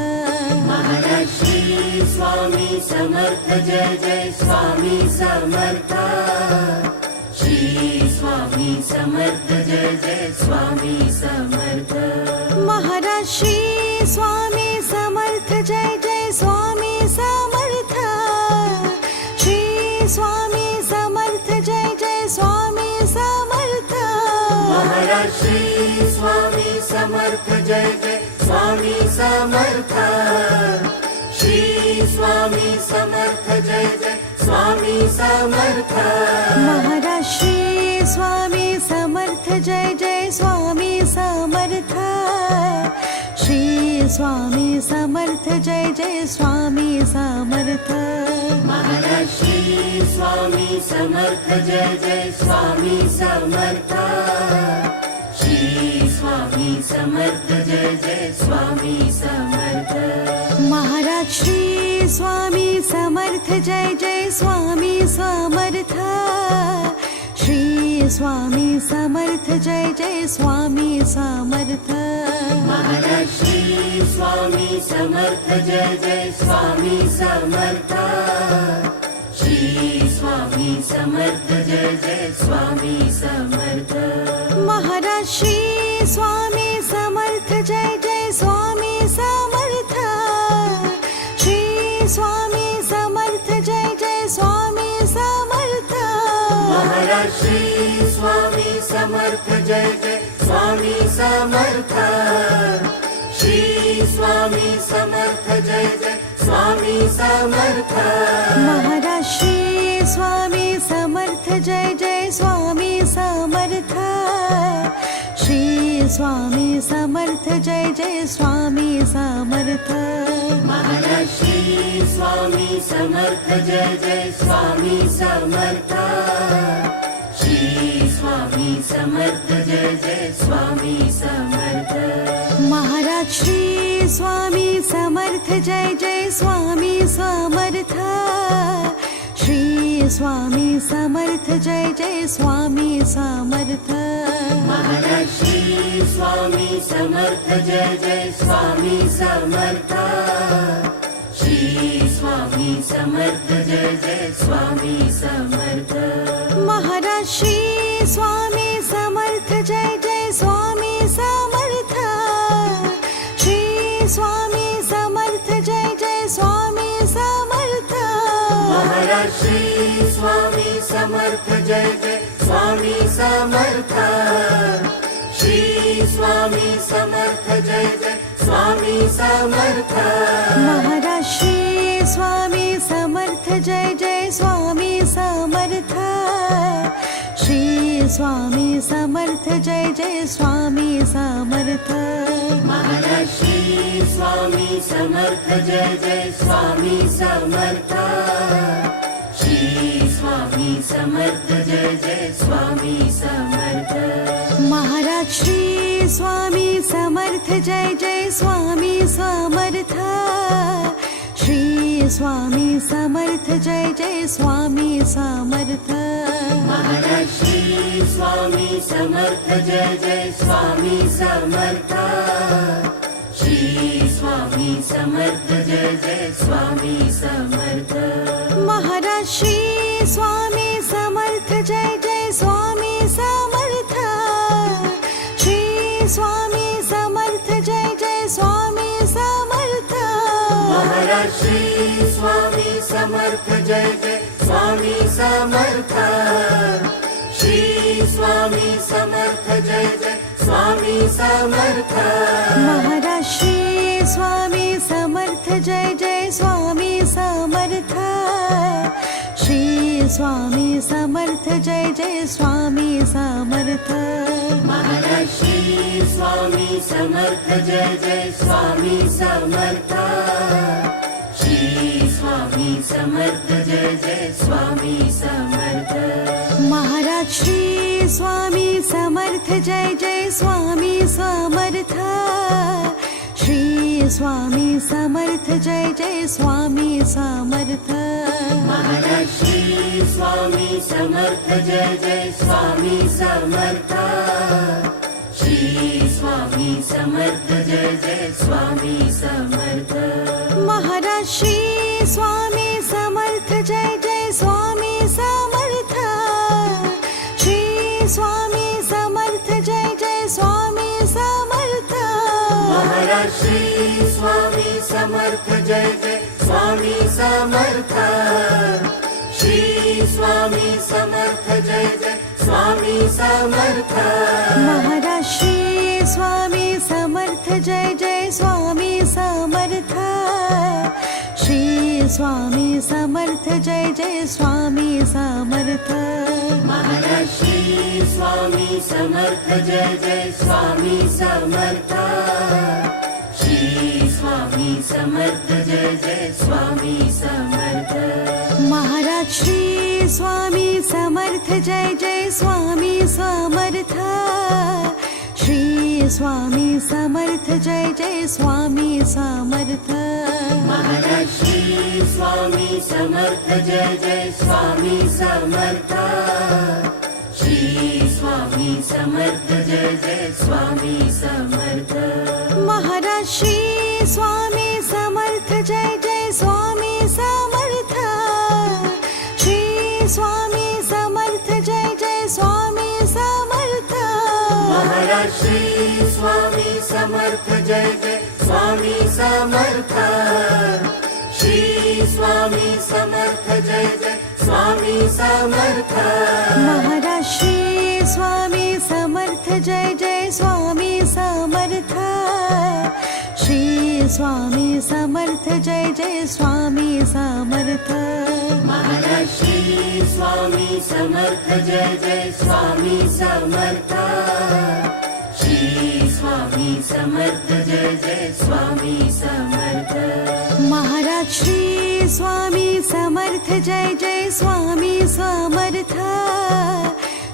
महाराज श्री स्वामी समर्थ जय जय स्वामी समर्थ श्री स्वामी समर्थ जय जय स्वामी समर्थ महाराज श्री स्वामी समर्थ जय जय स्वामी समर्थ श्री स्वामी समर्थ जय जय स्वामी समर्थ महाराज श्री स्वामी समर्थ जय जय स्वामी समर्थ श्री स्वामी समर्थ जय जय स्वामी समर्थ महाराज श्री स्वामी समर्थ जय जय स्वामी समर्थ श्री स्वामी समर्थ जय जय स्वामी समर्थ महाराज श्री स्वामी समर्थ जय जय स्वामी समर्थ श्री स्वामी समर्थ जय जय स्वामी समर्थ महाराज श्री स्वामी समर्थ जय जय स्वामी समर्थ श्री स्वामी समर्थ जय जय स्वामी समर्थ महाराज श्री स्वामी समर्थ जय जय स्वामी समर्थ श्री स्वामी समर्थ जय जय स्वामी समर्थ महाराज श्री स्वामी समर्थ जय जय स्वामी समर्थ श्री स्वामी समर्थ जय जय स्वामी समर्थ महाराज श्री स्वामी समर्थ जय जय स्वामी समर्थ श्री स्वामी समर्थ जय जय स्वामी समर्थ महाराज श्री स्वामी समर्थ जय जय स्वामी समर्थ श्री स्वामी समर्थ जय जय स्वामी समर्थ महाराज श्री स्वामी समर्थ जय जय स्वामी समर्थ श्री स्वामी समर्थ जय जय स्वामी समर्थ महाराज श्री स्वामी समर्थ जय जय स्वामी समर्थ श्री स्वामी समर्थ जय जय स्वामी समर्थ महाराज श्री स्वामी समर्थ जय जय स्वामी समर्थ श्री स्वामी समर्थ जय जय स्वामी समर्थ महाराज श्री स्वामी समर्थ जय जय स्वामी समर्थ श्री स्वामी समर्थ जय जय स्वामी समर्थ महाराज श्री स्वामी समर्थ जय जय स्वामी समर्थ श्री स्वामी समर्थ जय जय स्वामी समर्थ महाराज श्री स्वामी समर्थ जय जय स्वामी समर्थ श्री स्वामी समर्थ जय जय स्वामी समर्थ महाराज श्री स्वामी समर्थ जय जय स्वामी समर्थ श्री स्वामी समर्थ जय जय स्वामी समर्थ महाराज श्री स्वामी समर्थ जय जय स्वामी समर्थ श्री स्वामी समर्थ जय जय स्वामी समर्थ महाराज श्री स्वामी समर्थ जय जय स्वामी समर्थ श्री स्वामी समर्थ जय जय स्वामी समर्थ महाराज श्री स्वामी समर्थ जय जय स्वामी समर्थ श्री श्री स्वामी समर्थ जय जय स्वामी समर्थ महाराज श्री स्वामी समर्थ जय जय स्वामी समर्थ श्री स्वामी समर्थ जय जय स्वामी समर्थ महाराज श्री स्वामी समर्थ जय जय स्वामी समर्थ श्री स्वामी समर्थ जय जय स्वामी समर्थ महाराज श्री स्वामी समर्थ जय जय स्वामी समर्थ श्री स्वामी समर्थ जय जय स्वामी समर्थ महाराज श्री स्वामी समर्थ जय जय स्वामी समर्थ श्री स्वामी समर्थ जय जय स्वामी समर्थ महाराज श्री स्वामी समर्थ जय जय स्वामी समर्थ श्री स्वामी समर्थ जय जय स्वामी समर्थ महाराज श्री स्वामी समर्थ जय जय स्वामी समर्थ श्री स्वामी समर्थ जय जय स्वामी समर्थ महाराज श्री स्वामी समर्थ जय जय स्वामी समर्थ श्री स्वामी समर्थ जय जय स्वामी समर्थ महाराज श्री स्वामी समर्थ जय जय स्वामी समर्थ श्री स्वामी समर्थ जय जय स्वामी समर्थ महाराज श्री स्वामी समर्थ जय जय स्वामी समर्थ श्री स्वामी समर्थ जय जय स्वामी समर्थ महाराज श्री स्वामी समर्थ जय जय स्वामी समर्थ श्री स्वामी समर्थ जय जय स्वामी समर्थ महाराज श्री स्वामी समर्थ जय जय स्वामी समर्थ श्री स्वामी समर्थ जय जय स्वामी समर्थ महाराज श्री स्वामी समर्थ जय जय स्वामी समर्थ श्री स्वामी समर्थ जय जय स्वामी समर्थ महाराज श्री स्वामी समर्थ जय जय स्वामी समर्थ श्री स्वामी समर्थ जय जय स्वामी समर्थ महाराज श्री स्वामी समर्थ जय जय स्वामी समर्थ श्री स्वामी समर्थ जय जय स्वामी समर्थ महाराज श्री स्वामी समर्थ जय जय स्वामी समर्थ श्री स्वामी समर्थ जय जय स्वामी समर्थ महाराज श्री स्वामी समर्थ जय जय स्वामी समर्थ श्री स्वामी समर्थ जय जय स्वामी समर्थ महाराज श्री स्वामी समर्थ जय जय स्वामी समर्थ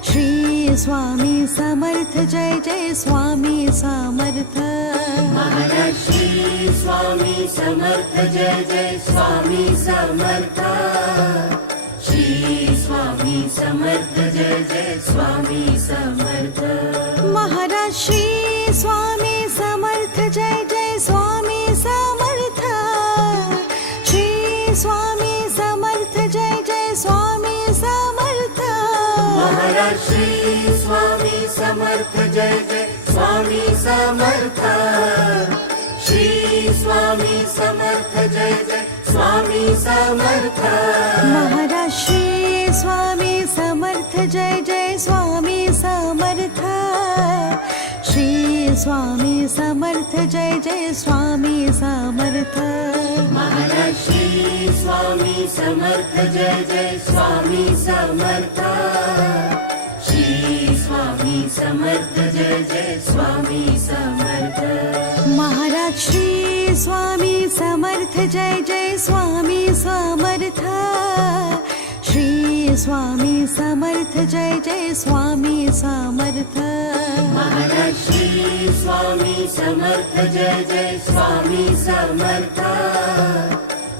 श्री स्वामी समर्थ जय जय स्वामी समर्थ महाराज श्री स्वामी समर्थ जय जय स्वामी समर्थ श्री स्वामी समर्थ जय जय स्वामी समर्थ महाराज श्री स्वामी समर्थ जय जय स्वामी समर्थ श्री स्वामी समर्थ जय जय स्वामी समर्थ महाराज श्री स्वामी समर्थ जय जय स्वामी समर्थ श्री स्वामी समर्थ जय जय स्वामी समर्थ महाराज श्री स्वामी समर्थ जय जय स्वामी समर्थ श्री स्वामी समर्थ जय जय स्वामी समर्थ महाराज श्री स्वामी समर्थ जय जय स्वामी समर्थ श्री स्वामी समर्थ जय जय स्वामी समर्थ महाराज श्री स्वामी समर्थ जय जय स्वामी समर्थ श्री स्वामी समर्थ जय जय स्वामी समर्थ महाराज श्री स्वामी समर्थ जय जय स्वामी समर्थ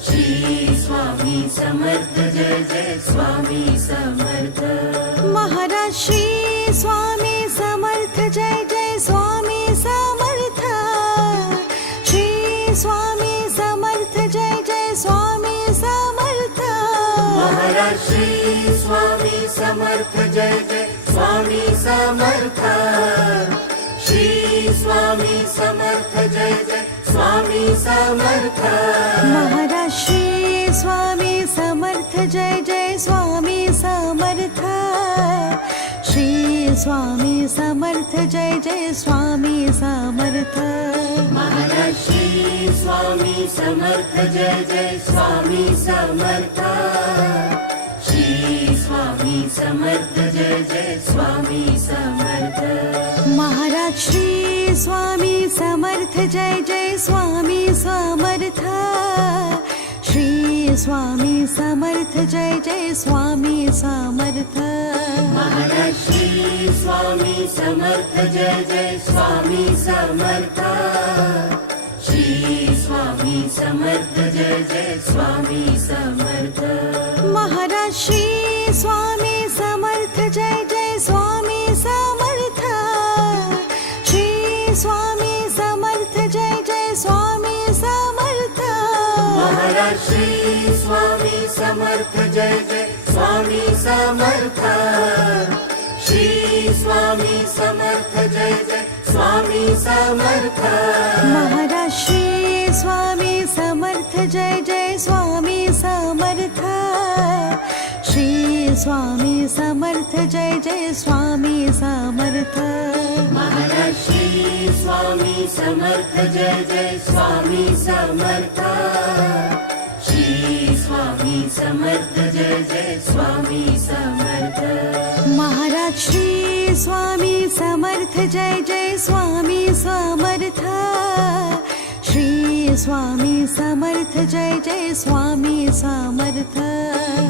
श्री स्वामी समर्थ जय जय स्वामी समर्थ महाराज श्री स्वामी समर्थ जय जय स्वामी समर्थ श्री महाराज श्री स्वामी समर्थ जय जय स्वामी समर्थ श्री स्वामी समर्थ जय जय स्वामी समर्थ महाराज श्री स्वामी समर्थ जय जय स्वामी समर्थ श्री स्वामी समर्थ जय जय स्वामी समर्थ महाराज श्री स्वामी समर्थ जय जय स्वामी समर्थ श्री स्वामी समर्थ जय जय स्वामी समर्थ महाराज श्री स्वामी समर्थ जय जय स्वामी समर्थ श्री स्वामी समर्थ जय जय स्वामी समर्थ महाराज श्री स्वामी समर्थ जय जय स्वामी समर्थ श्री स्वामी समर्थ जय जय स्वामी समर्थ महाराज श्री स्वामी समर्थ जय जय स्वामी समर्थ श्री स्वामी समर्थ जय जय स्वामी समर्थ महाराज श्री स्वामी समर्थ जय जय स्वामी समर्थ श्री स्वामी समर्थ जय जय स्वामी समर्थ महाराज श्री स्वामी समर्थ जय जय स्वामी समर्थ श्री स्वामी समर्थ जय जय स्वामी समर्थ महाराज श्री स्वामी समर्थ जय जय स्वामी समर्थ श्री स्वामी समर्थ जय जय स्वामी समर्थ महाराज श्री स्वामी समर्थ जय जय स्वामी समर्थ श्री स्वामी समर्थ जय जय स्वामी समर्थ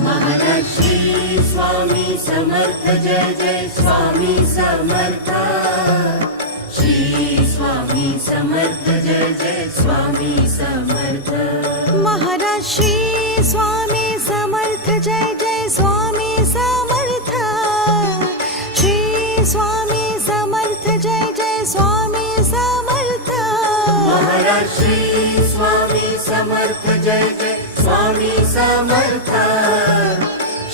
महाराज श्री स्वामी समर्थ जय जय स्वामी समर्थ श्री स्वामी समर्थ जय जय स्वामी समर्थ महाराज श्री स्वामी समर्थ जय जय स्वामी समर्थ श्री स्वामी समर्थ जय जय स्वामी समर्थ महाराज श्री स्वामी समर्थ जय जय स्वामी समर्थ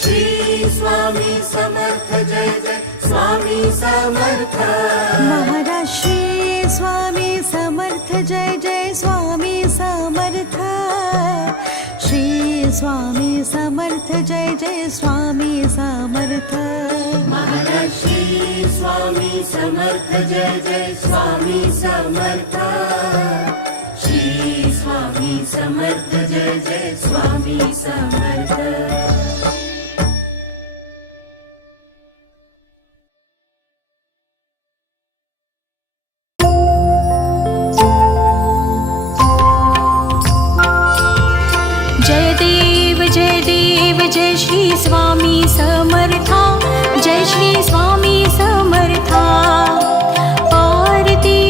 श्री स्वामी समर्थ जय जय स्वामी समर्थ महाराज श्री स्वामी समर्थ जय जय स्वामी समर्थ श्री स्वामी समर्थ जय जय स्वामी समर्थ महाराज श्री स्वामी समर्थ जय जय स्वामी समर्थ श्री स्वामी समर्थ जय जय स्वामी समर्थ जय श्री स्वामी समर्था जय श्री स्वामी समर्था आरती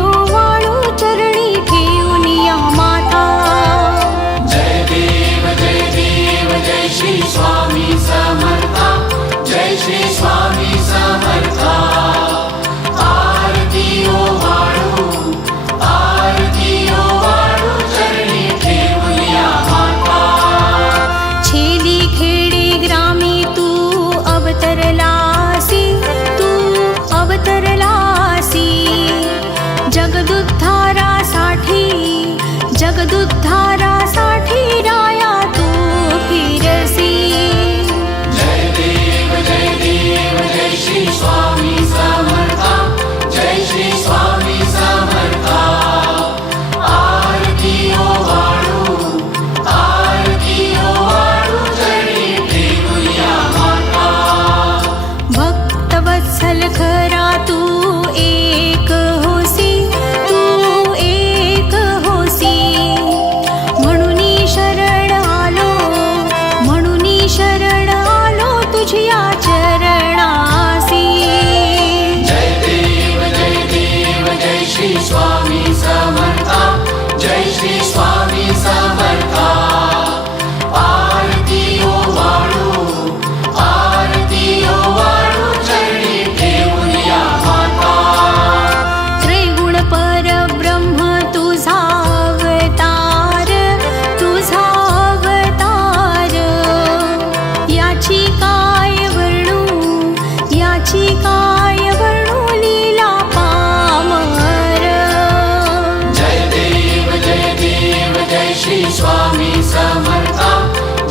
ओवाळू चरणी ठेवून या माता जय देव जय श्री स्वामी समर्था जय श्री स्वामी समर्था आरती ओवाळू चरणी ठेवूया माता छेली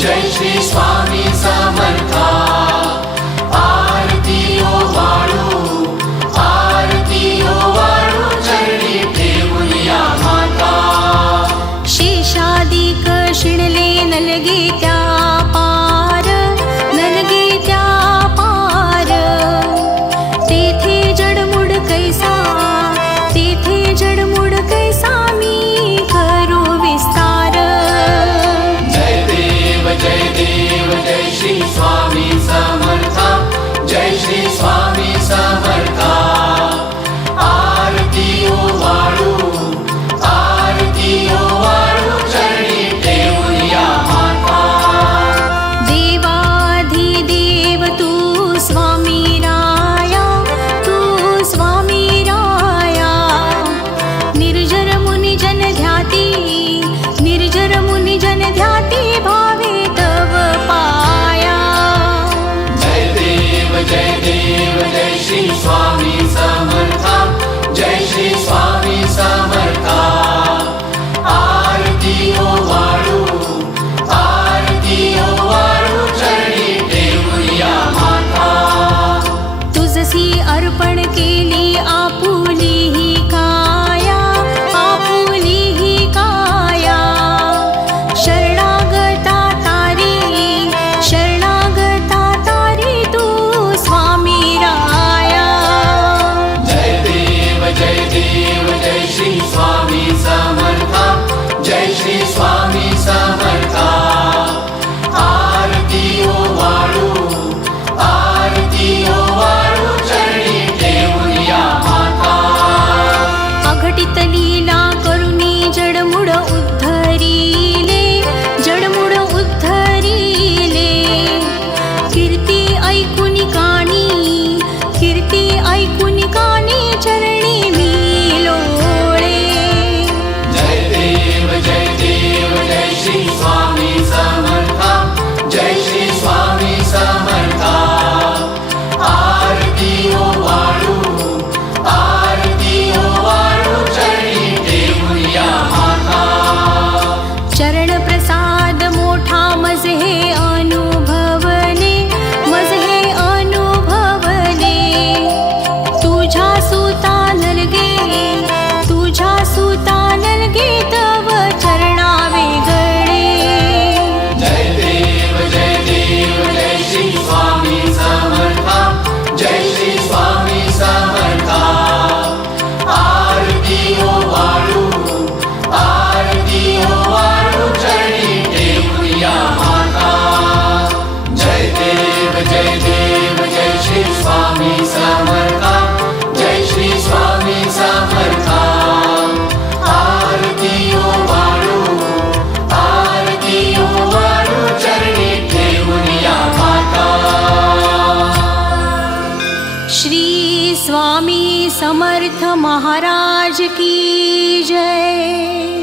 जय श्री स्वामी समर्था आरती ओ वाळू चरणी ठेवूया माता शेषादिक शिणले नलगे त्या पार तेथे जडमुड कैसा मी करू विस्तार जय देव जय श्री स्वामी समर्था जय श्री स्वामी समर्था आरती ओ वाळू चरणी ठेवूया माता देवाधिदेव तू स्वामी राया निर्जर मुनि जन ध्याती भावे तव पाया जय देव जय श्री स्वामी समर्था जय श्री स्वामी समर्था आरती ओ वाळू चरणी ठेवूया माता तुझसी अर्पण केली आपुली ही काया शरणागता तारी तू स्वामी राया जय देव जय श्री स्वामी समर्था जय श्री स्वामी समर्था आरती ओ वाळू चरणी ठेवूया माता अघटित लीला करुणी जडमुड उद्धरिले कीर्ती ऐकुनी कानी चरणी मी लोळे जय देव जय श्री स्वामी समर्था जय श्री स्वामी समर्था आरती ओ वाळू चरणी ठेवूया माता चरण प्रसाद मोठा मज हे अनुभवले तुझ्या सुता नलगे तव चरणा वेगळे जय देव जय श्री स्वामी समर्था जय श्री स्वामी समर्था आरती ओ वाळू चरणी ठेवूया माता जय देव जय श्री स्वामी समर्था जय श्री स्वामी समर्था आरती ओ वाळू चरणी ठेवूया माता श्री स्वामी समर्थ महाराज की जय।